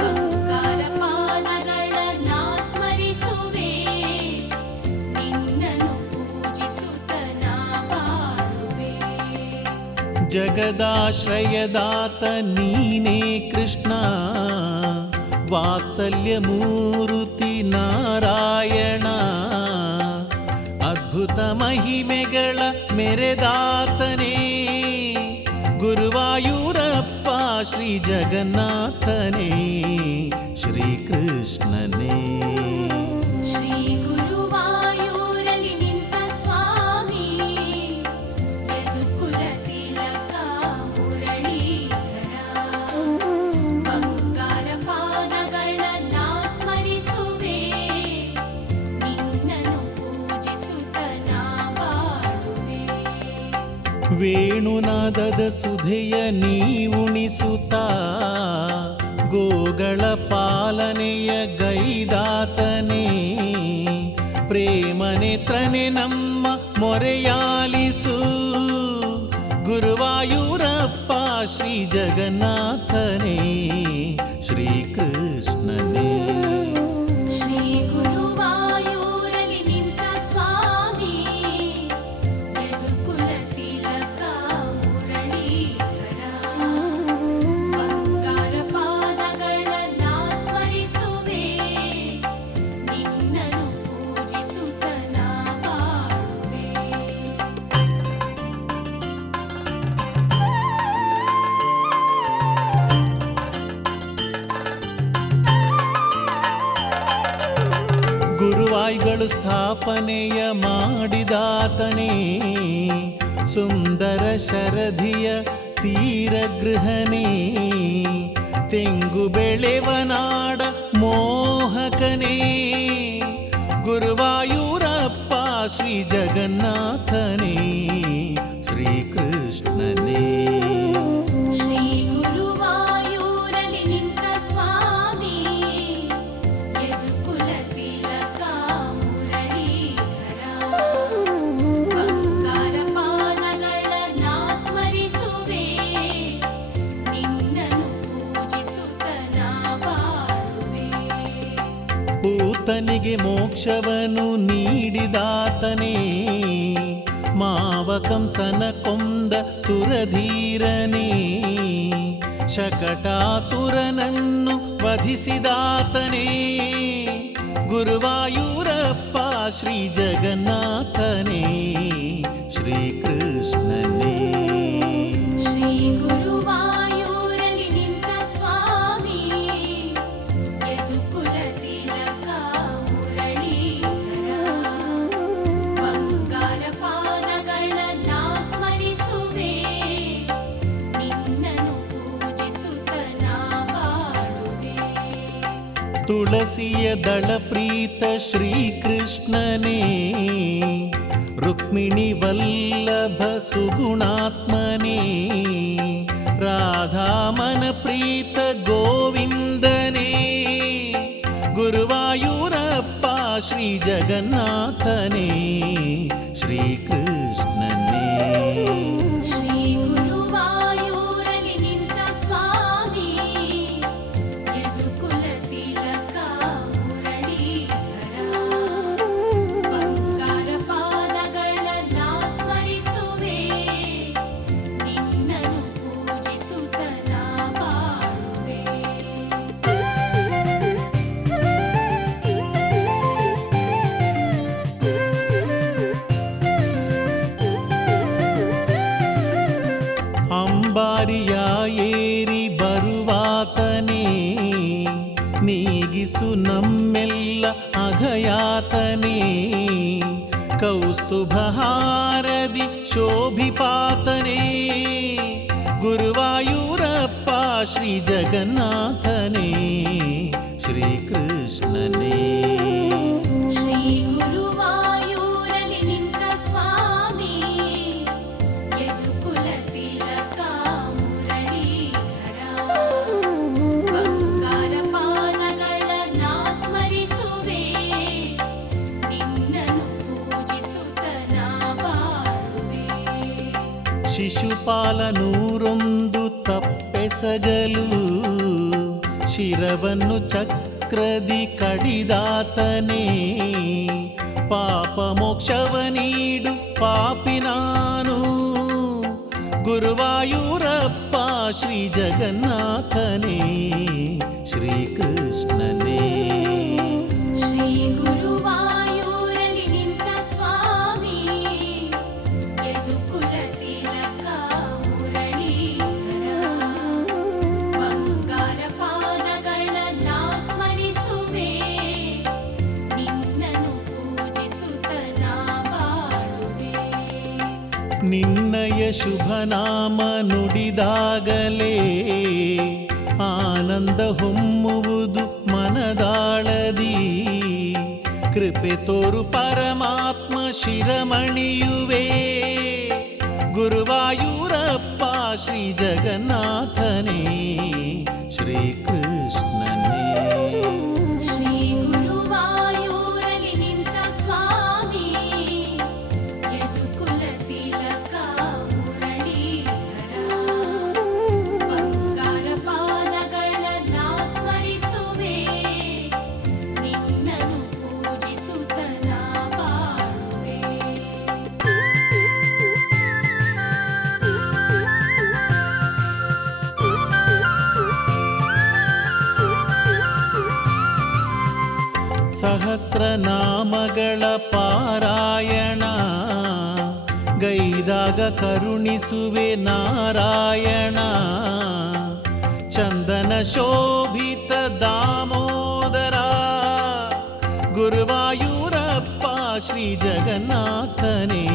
ಬಂಗಾರ ಪಾದಗಳನ್ನ ಸ್ಮರಿಸುವೆ, ನಿನ್ನನ್ನು ಪೂಜಿಸುತ್ತ ನಾ ಬಾಳುವೆ. ಜಗದಾಶ್ರಯದಾತ ನೀನೇ ಕೃಷ್ಣ, ವಾತ್ಸಲ್ಯ ಮೂರುತಿ ನಾರಾಯಣ, ಅದ್ಭುತ ಮಹಿಮೆಗಳ ಮೆರೆದಾತನೇ, ಗುರುವಾಯೂರಪ್ಪ ಶ್ರೀ ಜಗನ್ನಾಥನೇ, ಶ್ರೀಕೃಷ್ಣನೇ. ಶ್ರೀ ಗುರುವಾಯೂರಲಿ ನಿಂತ ಸ್ವಾಮಿ, ಯದುಕುಲ ತಿಲಕ ಮುರಳೀಧರ, ಬಂಗಾರ ಪಾದಗಳನ್ನ ಸ್ಮರಿಸುವೆ, ನಿನ್ನನ್ನು ಪೂಜಿಸುತ್ತ ನಾ ಬಾಳುವೆ. ವೇಣುನಾದದ ಸುಧೆಯ ನೀವುಣಿಸುತ್ತಾ, ಗೋಗಳ ಪಾಲನೆಯ ಗೈದಾತನೇ, ಪ್ರೇಮ ನೇತ್ರನೆ ನಮ್ಮ ಮೊರೆಯಾಲಿಸು, ಗುರುವಾಯೂರಪ್ಪ ಶ್ರೀ ಜಗನ್ನಾಥನೇ, ಶ್ರೀಕೃಷ್ಣನೇ. ಶ್ರೀ ಗುರುವಾಯೂರಲಿ ನಿಂತ ಸ್ವಾಮಿ, ಯದುಕುಲ ತಿಲಕ ಮುರಳೀಧರ, ಬಂಗಾರ ಪಾದಗಳನ್ನ ಸ್ಮರಿಸುವೆ, ನಿನ್ನನ್ನು ಪೂಜಿಸುತ್ತ ನಾ ಬಾಳುವೆ. ಗುರುವಾಯ್ಗಳು ಸ್ಥಾಪನೆಯ ಮಾಡಿದಾತನೇ, ಸುಂದರ ಶರಧಿಯ ತೀರಗೃಹನೇ, ತೆಂಗು ಬೆಳೆವನಾಡ ಮೋಹಕನೇ, ಗುರುವಾಯೂರಪ್ಪ ಶ್ರೀ ಜಗನ್ನಾಥನೇ, ಶ್ರೀಕೃಷ್ಣನೇ. ಶ್ರೀ ಗುರುವಾಯೂರಲಿ ನಿಂತ ಸ್ವಾಮಿ, ಯದುಕುಲ ತಿಲಕ ಮುರಳೀಧರ, ಬಂಗಾರ ಪಾದಗಳನ್ನ ಸ್ಮರಿಸುವೆ, ನಿನ್ನನ್ನು ಪೂಜಿಸುತ್ತ ನಾ ಬಾಳುವೆ. ಪೂತನಿಗೆ ಮೋಕ್ಷವನ್ನು ನೀಡಿದಾತನೇ, ಮಾವಕಂಸನ ಕೊಂದ ಸುರಧೀರನೇ, ಶಕಟಾಸುರನನ್ನು ವಧಿಸಿದಾತನೇ, ಗುರುವಾಯೂರಪ್ಪ ಶ್ರೀ ಜಗನ್ನಾಥನೇ, ಶ್ರೀಕೃಷ್ಣನೇ. ಶ್ರೀ ಗುರುವಾಯೂರಲಿ ನಿಂತ ಸ್ವಾಮಿ, ಯದುಕುಲ ತಿಲಕ ಮುರಳೀಧರ, ಬಂಗಾರ ಪಾದಗಳನ್ನ ಸ್ಮರಿಸುವೆ, ನಿನ್ನನ್ನು ಪೂಜಿಸುತ್ತ ನಾ ಬಾಳುವೆ. ತುಳಸಿಯ ದಳ ಪ್ರೀತ ಶ್ರೀಕೃಷ್ಣನೇ, ರುಕ್ಮಿಣಿ ವಲ್ಲಭ ಸುಗುಣಾತ್ಮನೇ, ರಾಧಾಮನ ಪ್ರೀತ ಗೋವಿಂದನೇ, ಗುರುವಾಯೂರಪ್ಪ ಶ್ರೀ ಜಗನ್ನಾಥನೇ, ಶ್ರೀಕೃಷ್ಣನೇ. ಶ್ರೀ ಗುರುವಾಯೂರಲಿ ನಿಂತ ಸ್ವಾಮಿ, ಯದುಕುಲ ತಿಲಕ ಮುರಳೀಧರ, ಬಂಗಾರ ಪಾದಗಳನ್ನ ಸ್ಮರಿಸುವೆ, ನಿನ್ನನ್ನು ಪೂಜಿಸುತ್ತ ನಾ ಬಾಳುವೆ. ಅಂಬಾರಿಯ ಏರಿ ಬರುವಾತನೇ, ನೀಗಿಸು ನಮ್ಮೆಲ್ಲ ಅಘಯಾತನೇ, ಕೌಸ್ತುಭಹಾರದಿ ಶೋಭಿಪಾತನೇ, ಗುರುವಾಯೂರ ಜಗನ್ನಾಥನೇ ಶ್ರೀಕೃಷ್ಣನೇ. ಶ್ರೀ ಗುರುವಾಯೂರಲಿ ನಿಂತ ಸ್ವಾಮಿ ಯದುಕುಲ ತಿಲಕ ಮುರಳೀಧರ. ಬಂಗಾರ ಪಾದಗಳ ನಾ ಸ್ಮರಿಸುವೆ, ನಿನ್ನನ್ನು ಪೂಜಿಸುತ್ತ ನಾ ಬಾಳುವೆ. ಶಿಶುಪಾಲ 101 ತಪ್ಪೆಸಗಲು ಶಿರವನ್ನು ಚಕ್ರದಿ ಕಡಿದಾತನೇ. ಪಾಪ ಮೋಕ್ಷವ ನೀಡು ಪಾಪಿ ನಾನು, ಗುರುವಾಯೂರಪ್ಪ ಶ್ರೀ ಜಗನ್ನಾಥನೇ ಶ್ರೀಕೃಷ್ಣನೇ. ಶ್ರೀ ಗುರುವಾಯೂರಲಿ ನಿಂತ ಸ್ವಾಮಿ ಯದುಕುಲ ತಿಲಕ ಮುರಳೀಧರ. ಬಂಗಾರ ಪಾದಗಳ ನಾ ಸ್ಮರಿಸುವೆ, ನಿನ್ನನ್ನು ಪೂಜಿಸುತ್ತ ನಾ ಬಾಳುವೆ. ನಿನ್ನಯ ಶುಭನಾಮ ನುಡಿದಾಗಲೇ ಆನಂದ ಹೊಮ್ಮುವುದು ಮನದಾಳದಿ. ಕೃಪೆ ತೋರು ಪರಮಾತ್ಮ ಶಿರಮಣಿಯುವೆ, ಗುರುವಾಯೂರಪ್ಪ ಶ್ರೀ ಜಗನ್ನಾಥನೇ ಶ್ರೀಕೃಷ್ಣನೇ. ಶ್ರೀ ಗುರುವಾಯೂರಲಿ ನಿಂತ ಸ್ವಾಮಿ ಯದುಕುಲ ತಿಲಕ ಮುರಳೀಧರ. ಬಂಗಾರ ಪಾದಗಳ ನಾ ಸ್ಮರಿಸುವೆ, ನಿನ್ನನ್ನು ಪೂಜಿಸುತ್ತ ನಾ ಬಾಳುವೆ. ಸಹಸ್ರನಾಮಗಳ ಪಾರಾಯಣ ಗೈದಾಗ ಕರುಣಿಸುವೆ ನಾರಾಯಣ. ಚಂದನ ಶೋಭಿತ ದಾಮೋದರ, ಗುರುವಾಯೂರಪ್ಪ ಶ್ರೀ ಜಗನ್ನಾಥನೇ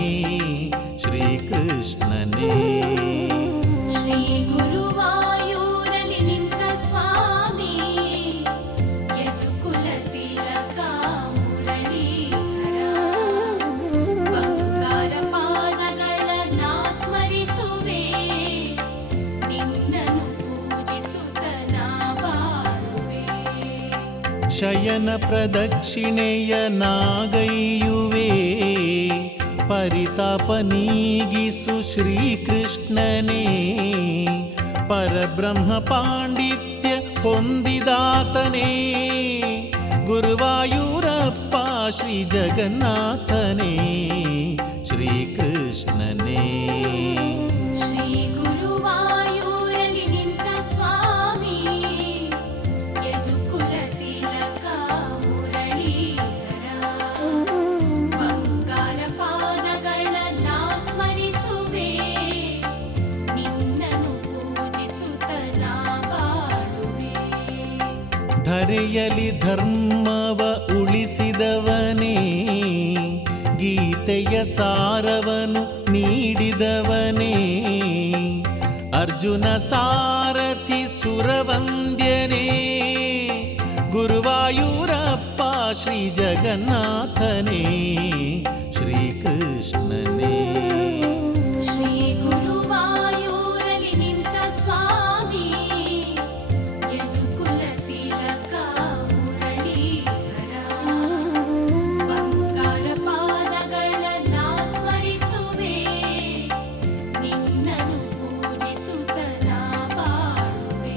ಶ್ರೀಕೃಷ್ಣನೇ. ಶ್ರೀ ಗುರುವಾಯೂರಲಿ ನಿಂತ ಸ್ವಾಮಿ ಯದುಕುಲ ತಿಲಕ ಮುರಳೀಧರ. ಬಂಗಾರ ಪಾದಗಳ ನಾ ಸ್ಮರಿಸುವೆ, ನಿನ್ನನ್ನು ಪೂಜಿಸುತ್ತ ನಾ ಬಾಳುವೆ. ಶಯನ ಪ್ರದಕ್ಷಿಣೆಯ ನಾಗೈಯುವೆ, ಪರಿತಾಪ ನೀಗಿಸು ಶ್ರೀಕೃಷ್ಣನೇ. ಪರಬ್ರಹ್ಮ ಪಾಂಡಿತ್ಯ ಹೊಂದಿದಾತನೇ, ಗುರುವಾಯೂರಪ್ಪ ಶ್ರೀ ಜಗನ್ನಾಥನೇ ಶ್ರೀಕೃಷ್ಣನೇ. ಶ್ರೀ ಗುರುವಾಯೂರಲಿ ನಿಂತ ಸ್ವಾಮಿ ಯದುಕುಲ ತಿಲಕ ಮುರಳೀಧರ. ಬಂಗಾರ ಪಾದಗಳ ನಾ ಸ್ಮರಿಸುವೆ, ನಿನ್ನನ್ನು ಪೂಜಿಸುತ್ತ ನಾ ಬಾಳುವೆ. ಧರೆಯಲಿ ಧರ್ಮವ ಉಳಿಸಿದವನೇ, ಗೀತೆಯ ಸಾರವನು ನೀಡಿದವನೇ. ಅರ್ಜುನ ಸಾರಥಿ ಸುರವಂದ್ಯನೇ, ಗುರುವಾಯೂರಪ್ಪ ಶ್ರೀ ಜಗನ್ನಾಥನೇ ಶ್ರೀಕೃಷ್ಣನೇ. ಶ್ರೀ ಗುರುವಾಯೂರಲಿ ನಿಂತ ಸ್ವಾಮಿ ಯದುಕುಲ ತಿಲಕ ಮುರಳೀಧರ. ಬಂಗಾರ ಪಾದಗಳ ನಾ ಸ್ಮರಿಸುವೆ, ನಿನ್ನನ್ನು ಪೂಜಿಸುತ್ತ ನಾ ಬಾಳುವೆ.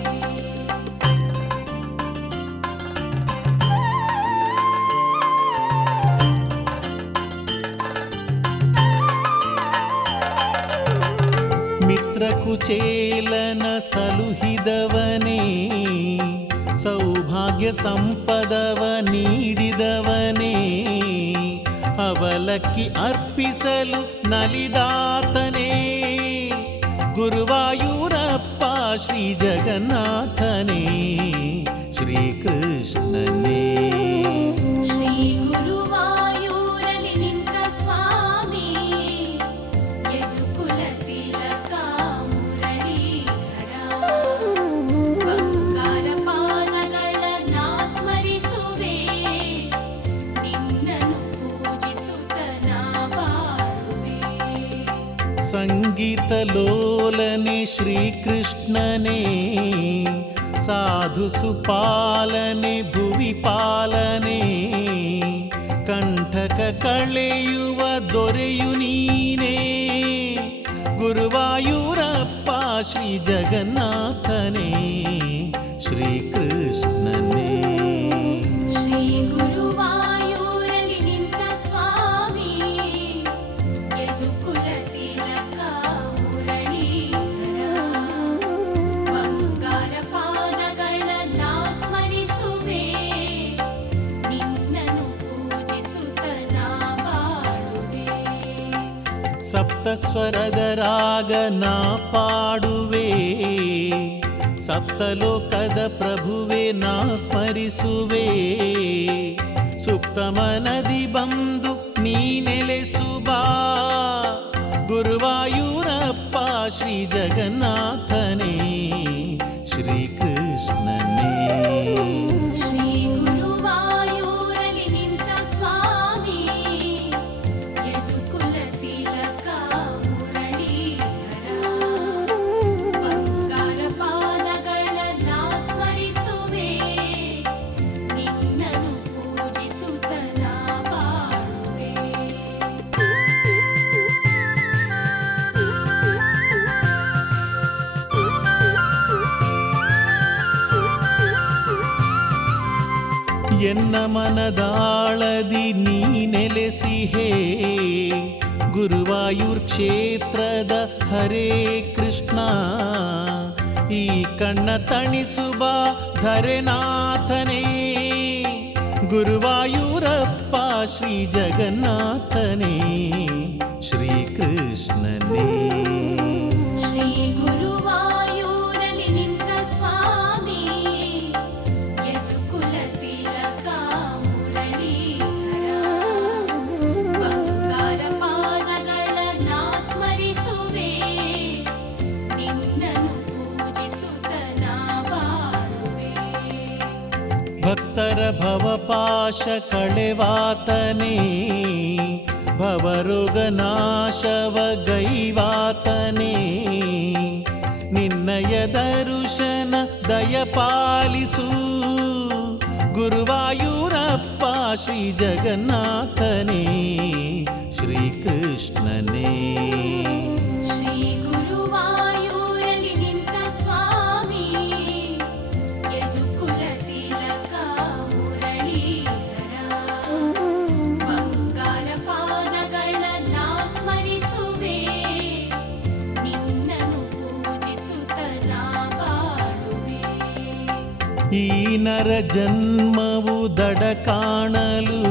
ಮಿತ್ರಕುಚೇಲನ ಸಲುಹಿದವನೇ, ಸೌಭಾಗ್ಯ ಸಂಪದವ ನೀಡಿದವನೇ. ಅವಲಕ್ಕಿ ಅರ್ಪಿಸಲು ನಲಿದಾತನೇ, ಗುರುವಾಯೂರಪ್ಪ ಶ್ರೀ ಜಗನ್ನಾಥನೇ ಶ್ರೀಕೃಷ್ಣನೇ. ಶ್ರೀ ಗುರುವಾಯೂರಲಿ ನಿಂತ ಸ್ವಾಮಿ ಯದುಕುಲ ತಿಲಕ ಮುರಳೀಧರ. ಸಂಗೀತ ಲೋಲನೆ ಶ್ರೀಕೃಷ್ಣನೇ, ಸಾಧು ಸುಪಾಲನೆ ಭುವಿ ಪಾಲನೆ, ಕಂಠಕ ಕಳೆಯುವ ದೊರೆಯು ನೀನೇ, ಗುರುವಾಯೂರಪ್ಪ ಶ್ರೀ ಜಗನ್ನಾಥನೇ, ಶ್ರೀಕೃಷ್ಣನೇ. ಶ್ರೀ ಗುರುವಾಯೂರಲಿ ನಿಂತ ಸ್ವಾಮಿ, ಯದುಕುಲ ತಿಲಕ ಮುರಳೀಧರ, ಬಂಗಾರ ಪಾದಗಳನ್ನ ಸ್ಮರಿಸುವೆ, ನಿನ್ನನ್ನು ಪೂಜಿಸುತ್ತ ನಾ ಬಾಳುವೆ. ಸಪ್ತಸ್ವರದ ರಾಗ ನಾ ಪಾಡುವೆ, ಸಪ್ತಲೋಕದ ಪ್ರಭುವೆ ನಾ ಸ್ಮರಿಸುವೆ, ಸುಪ್ತಮ ನದಿ ಬಂದು ನೀ ನೆಲೆಸುಬಾ, ಗುರುವಾಯೂರಪ್ಪ ಶ್ರೀ ಜಗನ್ನಾಥನೇ, ಶ್ರೀಕೃಷ್ಣನೇ. ಶ್ರೀ ಗುರುವಾಯೂರಲಿ ನಿಂತ ಸ್ವಾಮಿ, ಯದುಕುಲ ತಿಲಕ ಮುರಳೀಧರ, ಬಂಗಾರ ಪಾದಗಳನ್ನ ಸ್ಮರಿಸುವೆ, ನಿನ್ನನ್ನು ಪೂಜಿಸುತ್ತ ನಾ ಬಾಳುವೆ. ಎನ್ನ ಮನದಾಳದಿ ನೀ ನೆಲೆಸಿಹೇ, ಗುರುವಾಯೂರ್ ಕ್ಷೇತ್ರದ ಹರೇ ಕೃಷ್ಣ, ಈ ಕಣ್ಣ ತಣಿಸುವ ಧರೆನಾಥನೇ, ಗುರುವಾಯೂರಪ್ಪ ಶ್ರೀ ಜಗನ್ನಾಥನೇ, ಶ್ರೀಕೃಷ್ಣನೇ. ಶ್ರೀ ಗುರುವಾಯೂರಲಿ ನಿಂತ ಸ್ವಾಮಿ, ಯದುಕುಲ ತಿಲಕ ಮುರಳೀಧರ, ಬಂಗಾರ ಪಾದಗಳನ್ನ ಸ್ಮರಿಸುವೆ, ನಿನ್ನನ್ನು ಪೂಜಿಸುತ್ತ ನಾ ಬಾಳುವೆ. ಭಕ್ತರ ಭವಪಾಶ ಕಳೆವಾತನೇ, ಭವರೋಗ ನಾಶವ ಗೈವಾತನೇ, ನಿನ್ನಯ ದರುಶನ ದಯಪಾಲಿಸು, ಗುರುವಾಯೂರಪ್ಪ ಶ್ರೀ ಜಗನ್ನಾಥನೇ, ಶ್ರೀಕೃಷ್ಣನೇ. ಶ್ರೀ ಗುರುವಾಯೂರಲಿ ನಿಂತ ಸ್ವಾಮಿ, ಯದುಕುಲ ತಿಲಕ ಮುರಳೀಧರ, ಬಂಗಾರ ಪಾದಗಳನ್ನ ಸ್ಮರಿಸುವೆ, ನಿನ್ನನ್ನು ಪೂಜಿಸುತ್ತ ನಾ ಬಾಳುವೆ. ಈ ನರ ಜನ್ಮವು ದಡ ಕಾಣಲು,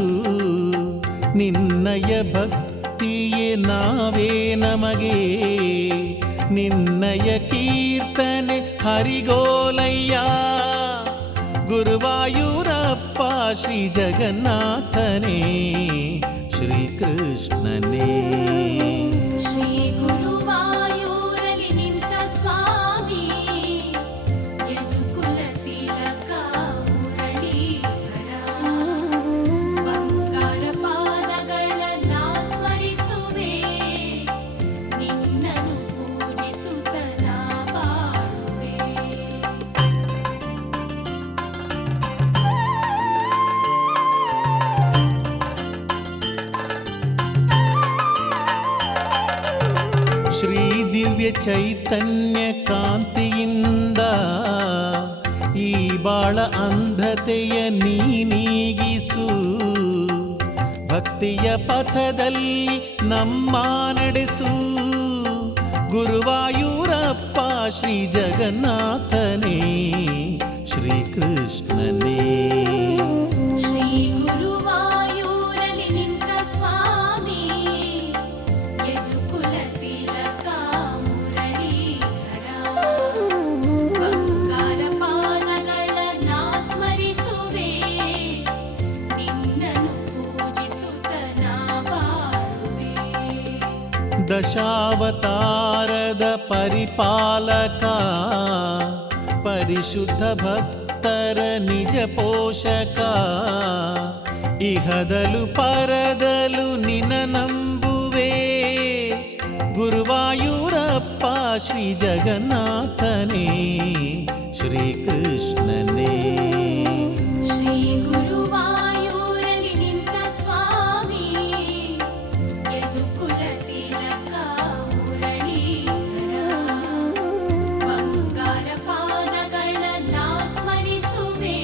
ನಿನ್ನಯ ಭಕ್ತಿಯೇ ನಾವೇ ನಮಗೆ, ನಿನ್ನಯ ಕೀರ್ತನೆ ಹರಿಗೋಲಯ್ಯ, ಗುರುವಾಯೂರಪ್ಪ ಶ್ರೀ ಜಗನ್ನಾಥನೇ, ಶ್ರೀಕೃಷ್ಣನೇ. ಶ್ರೀ ಗುರುವಾಯೂರಲಿ ನಿಂತ ಸ್ವಾಮಿ, ಯದುಕುಲ ತಿಲಕ ಮುರಳೀಧರ, ಬಂಗಾರ ಪಾದಗಳನ್ನ ಸ್ಮರಿಸುವೆ, ನಿನ್ನನ್ನು ಪೂಜಿಸುತ್ತ ನಾ ಬಾಳುವೆ. ಶ್ರೀ ದಿವ್ಯ ಚೈತನ್ಯ ಕಾಂತಿಯಿಂದ ಈ ಬಾಳ ಅಂಧತೆಯ ನೀ ನೀಗಿಸು, ಭಕ್ತಿಯ ಪಥದಲ್ಲಿ ನಮ್ಮ ನಡೆಸು, ಗುರುವಾಯೂರಪ್ಪ ಶ್ರೀ ಜಗನ್ನಾಥನೇ, ಶ್ರೀಕೃಷ್ಣನೇ. ಶ್ರೀ ಗುರುವಾಯೂರಲಿ ನಿಂತ ಸ್ವಾಮಿ, ಯದುಕುಲ ತಿಲಕ ಮುರಳೀಧರ, ಬಂಗಾರ ಪಾದಗಳನ್ನ ಸ್ಮರಿಸುವೆ, ನಿನ್ನನ್ನು ಪೂಜಿಸುತ್ತ ನಾ ಬಾಳುವೆ. ದಶಾವತಾರದ ಪರಿಪಾಲಕ, ಪರಿಶುದ್ಧ ಭಕ್ತರ ನಿಜ ಪೋಷಕ, ಇಹದಲು ಪರದಲು ನಿನ ನಂಬುವೆ, ಗುರುವಾಯೂರಪ್ಪ ಶ್ರೀ ಜಗನ್ನಾಥನೇ ಶ್ರೀಕೃಷ್ಣನೇ. ಶ್ರೀ ಗುರುವಾಯೂರಲ್ಲಿ ನಿಂತ ಸ್ವಾಮಿ ಯದುಕುಲ ತಿಲಕ ಮುರಳೀಧರ. ಬಂಗಾರ ಪಾದಗಳನ್ನ ಸ್ಮರಿಸುವೆ,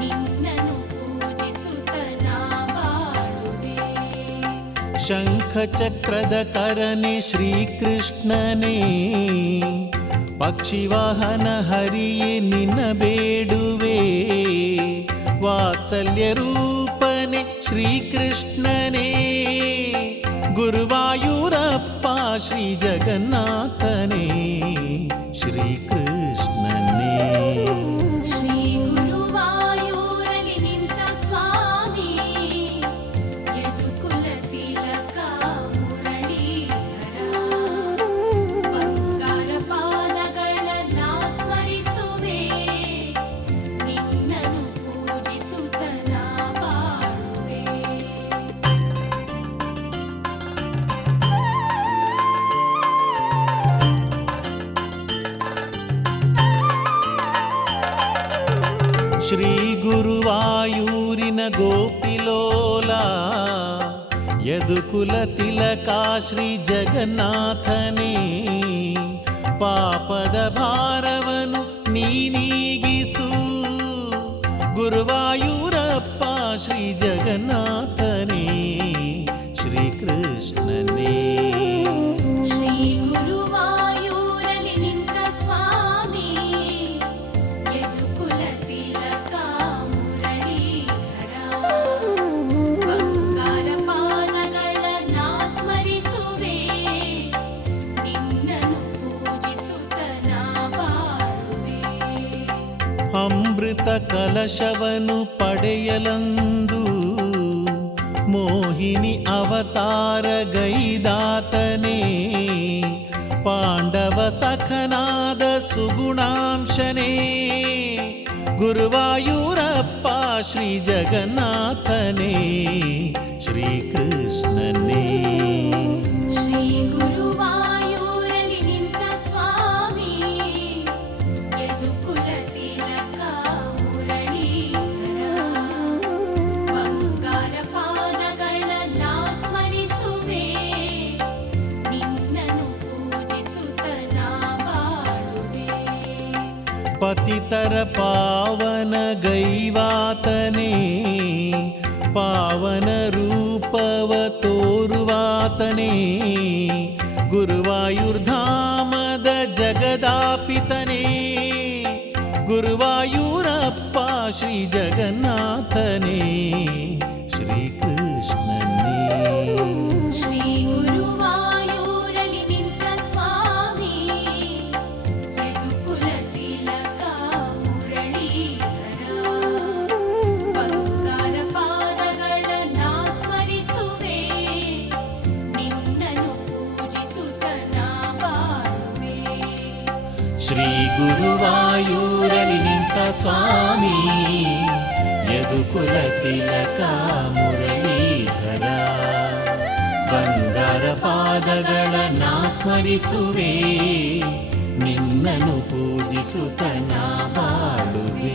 ನಿನ್ನನ್ನು ಪೂಜಿಸುತ್ತ ನಾ ಬಾಳುವೆ. ಶಂಖ ಚಕ್ರದ ಕರನೆ ಶ್ರೀಕೃಷ್ಣನೇ, ಪಕ್ಷಿವಾಹನ ಹರಿಯೇ ನಿನ್ನ ಬೇಡುವೆ. ವಾತ್ಸಲ್ಯ ರೂಪನೆ ಶ್ರೀಕೃಷ್ಣನೇ, ಗುರುವಾಯೂರಪ್ಪ ಶ್ರೀ ಜಗನ್ನಾಥನೇ ಶ್ರೀಕೃಷ್ಣನೇ. ಶ್ರೀ ಗುರುವಾಯೂರಲ್ಲಿ ನಿಂತ ಸ್ವಾಮಿ ಯದುಕುಲ ತಿಲಕ ಮುರಳೀಧರ. ಬಂಗಾರ ಪಾದಗಳನ್ನ ಸ್ಮರಿಸುವೆ, ನಿನ್ನನ್ನು ಪೂಜಿಸುತ್ತ ನಾ ಬಾಳುವೆ. ಶ್ರೀ ಗುರುವಾಯೂರಿನ ಗೋಪಿಲೋಲ, ಯದುಕುಲ ತಿಲಕ ಶ್ರೀ ಜಗನ್ನಾಥನೇ. ಪಾಪದ ಭಾರವನು ನೀನೀಗಿಸು, ಗುರುವಾಯೂರಪ್ಪ ಶ್ರೀ ಜಗನ್ನಾಥನೇ ಶ್ರೀಕೃಷ್ಣನೇ. ಶ್ರೀ ಗುರುವಾಯೂರಲ್ಲಿ ನಿಂತ ಸ್ವಾಮಿ ಯದುಕುಲ ತಿಲಕ ಮುರಳೀಧರ. ಬಂಗಾರ ಪಾದಗಳನ್ನ ಸ್ಮರಿಸುವೆ, ನಿನ್ನನ್ನು ಪೂಜಿಸುತ್ತ ನಾ ಬಾಳುವೆ. ಅಮೃತ ಕಲಶವನು ಪಡೆಯಲಂದು ಮೋಹಿನಿ ಅವತಾರ ಗೈದಾತನೇ. ಪಾಂಡವ ಸಖನಾದ ಸುಗುಣಾಂಶನೇ, ಗುರುವಾಯೂರಪ್ಪ ಶ್ರೀ ಜಗನ್ನಾಥನೇ ಶ್ರೀಕೃಷ್ಣನೇ. ಶ್ರೀ ಗುರುವಾಯೂರಲ್ಲಿ ನಿಂತ ಸ್ವಾಮಿ ಯದುಕುಲ ತಿಲಕ ಮುರಳೀಧರ. ಬಂಗಾರ ಪಾದಗಳನ್ನ ಸ್ಮರಿಸುವೆ, ನಿನ್ನನ್ನು ಪೂಜಿಸುತ್ತ ನಾ ಬಾಳುವೆ. ಪತಿತರ ಪಾವನ ಗೈವಾತನೇ, ಪಾವನ ರೂಪವ ತೋರುವಾತನೇ. ಗುರುವಾಯೂರ್ಧಾಮದ ಜಗದಾಪಿತನೇ, ಗುರುವಾಯೂರಪ್ಪ ಶ್ರೀ ಜಗನ್ನಾಥನೇ ಶ್ರೀಕೃಷ್ಣನೇ. ಶ್ರೀ ಗುರುವಾಯೂರಲ್ಲಿ ನಿಂತ ಸ್ವಾಮಿ ಯದುಕುಲ ತಿಲಕ ಮುರಳೀಧರ. ಬಂಗಾರ ಪಾದಗಳನ್ನ ಸ್ಮರಿಸುವೆ, ನಿನ್ನನ್ನು ಪೂಜಿಸುತ್ತ ನಾ ಬಾಳುವೆ. ಶ್ರೀ ಗುರುವಾಯೂರಲಿ ನಿಂತ ಸ್ವಾಮಿ ಯದುಕುಲ ತಿಲಕ ಮುರಳೀಧರ. ಬಂಗಾರ ಪಾದಗಳನ್ನ ಸ್ಮರಿಸುವೆ, ನಿನ್ನನ್ನು ಪೂಜಿಸುತ್ತ ನಾ ಬಾಳುವೆ.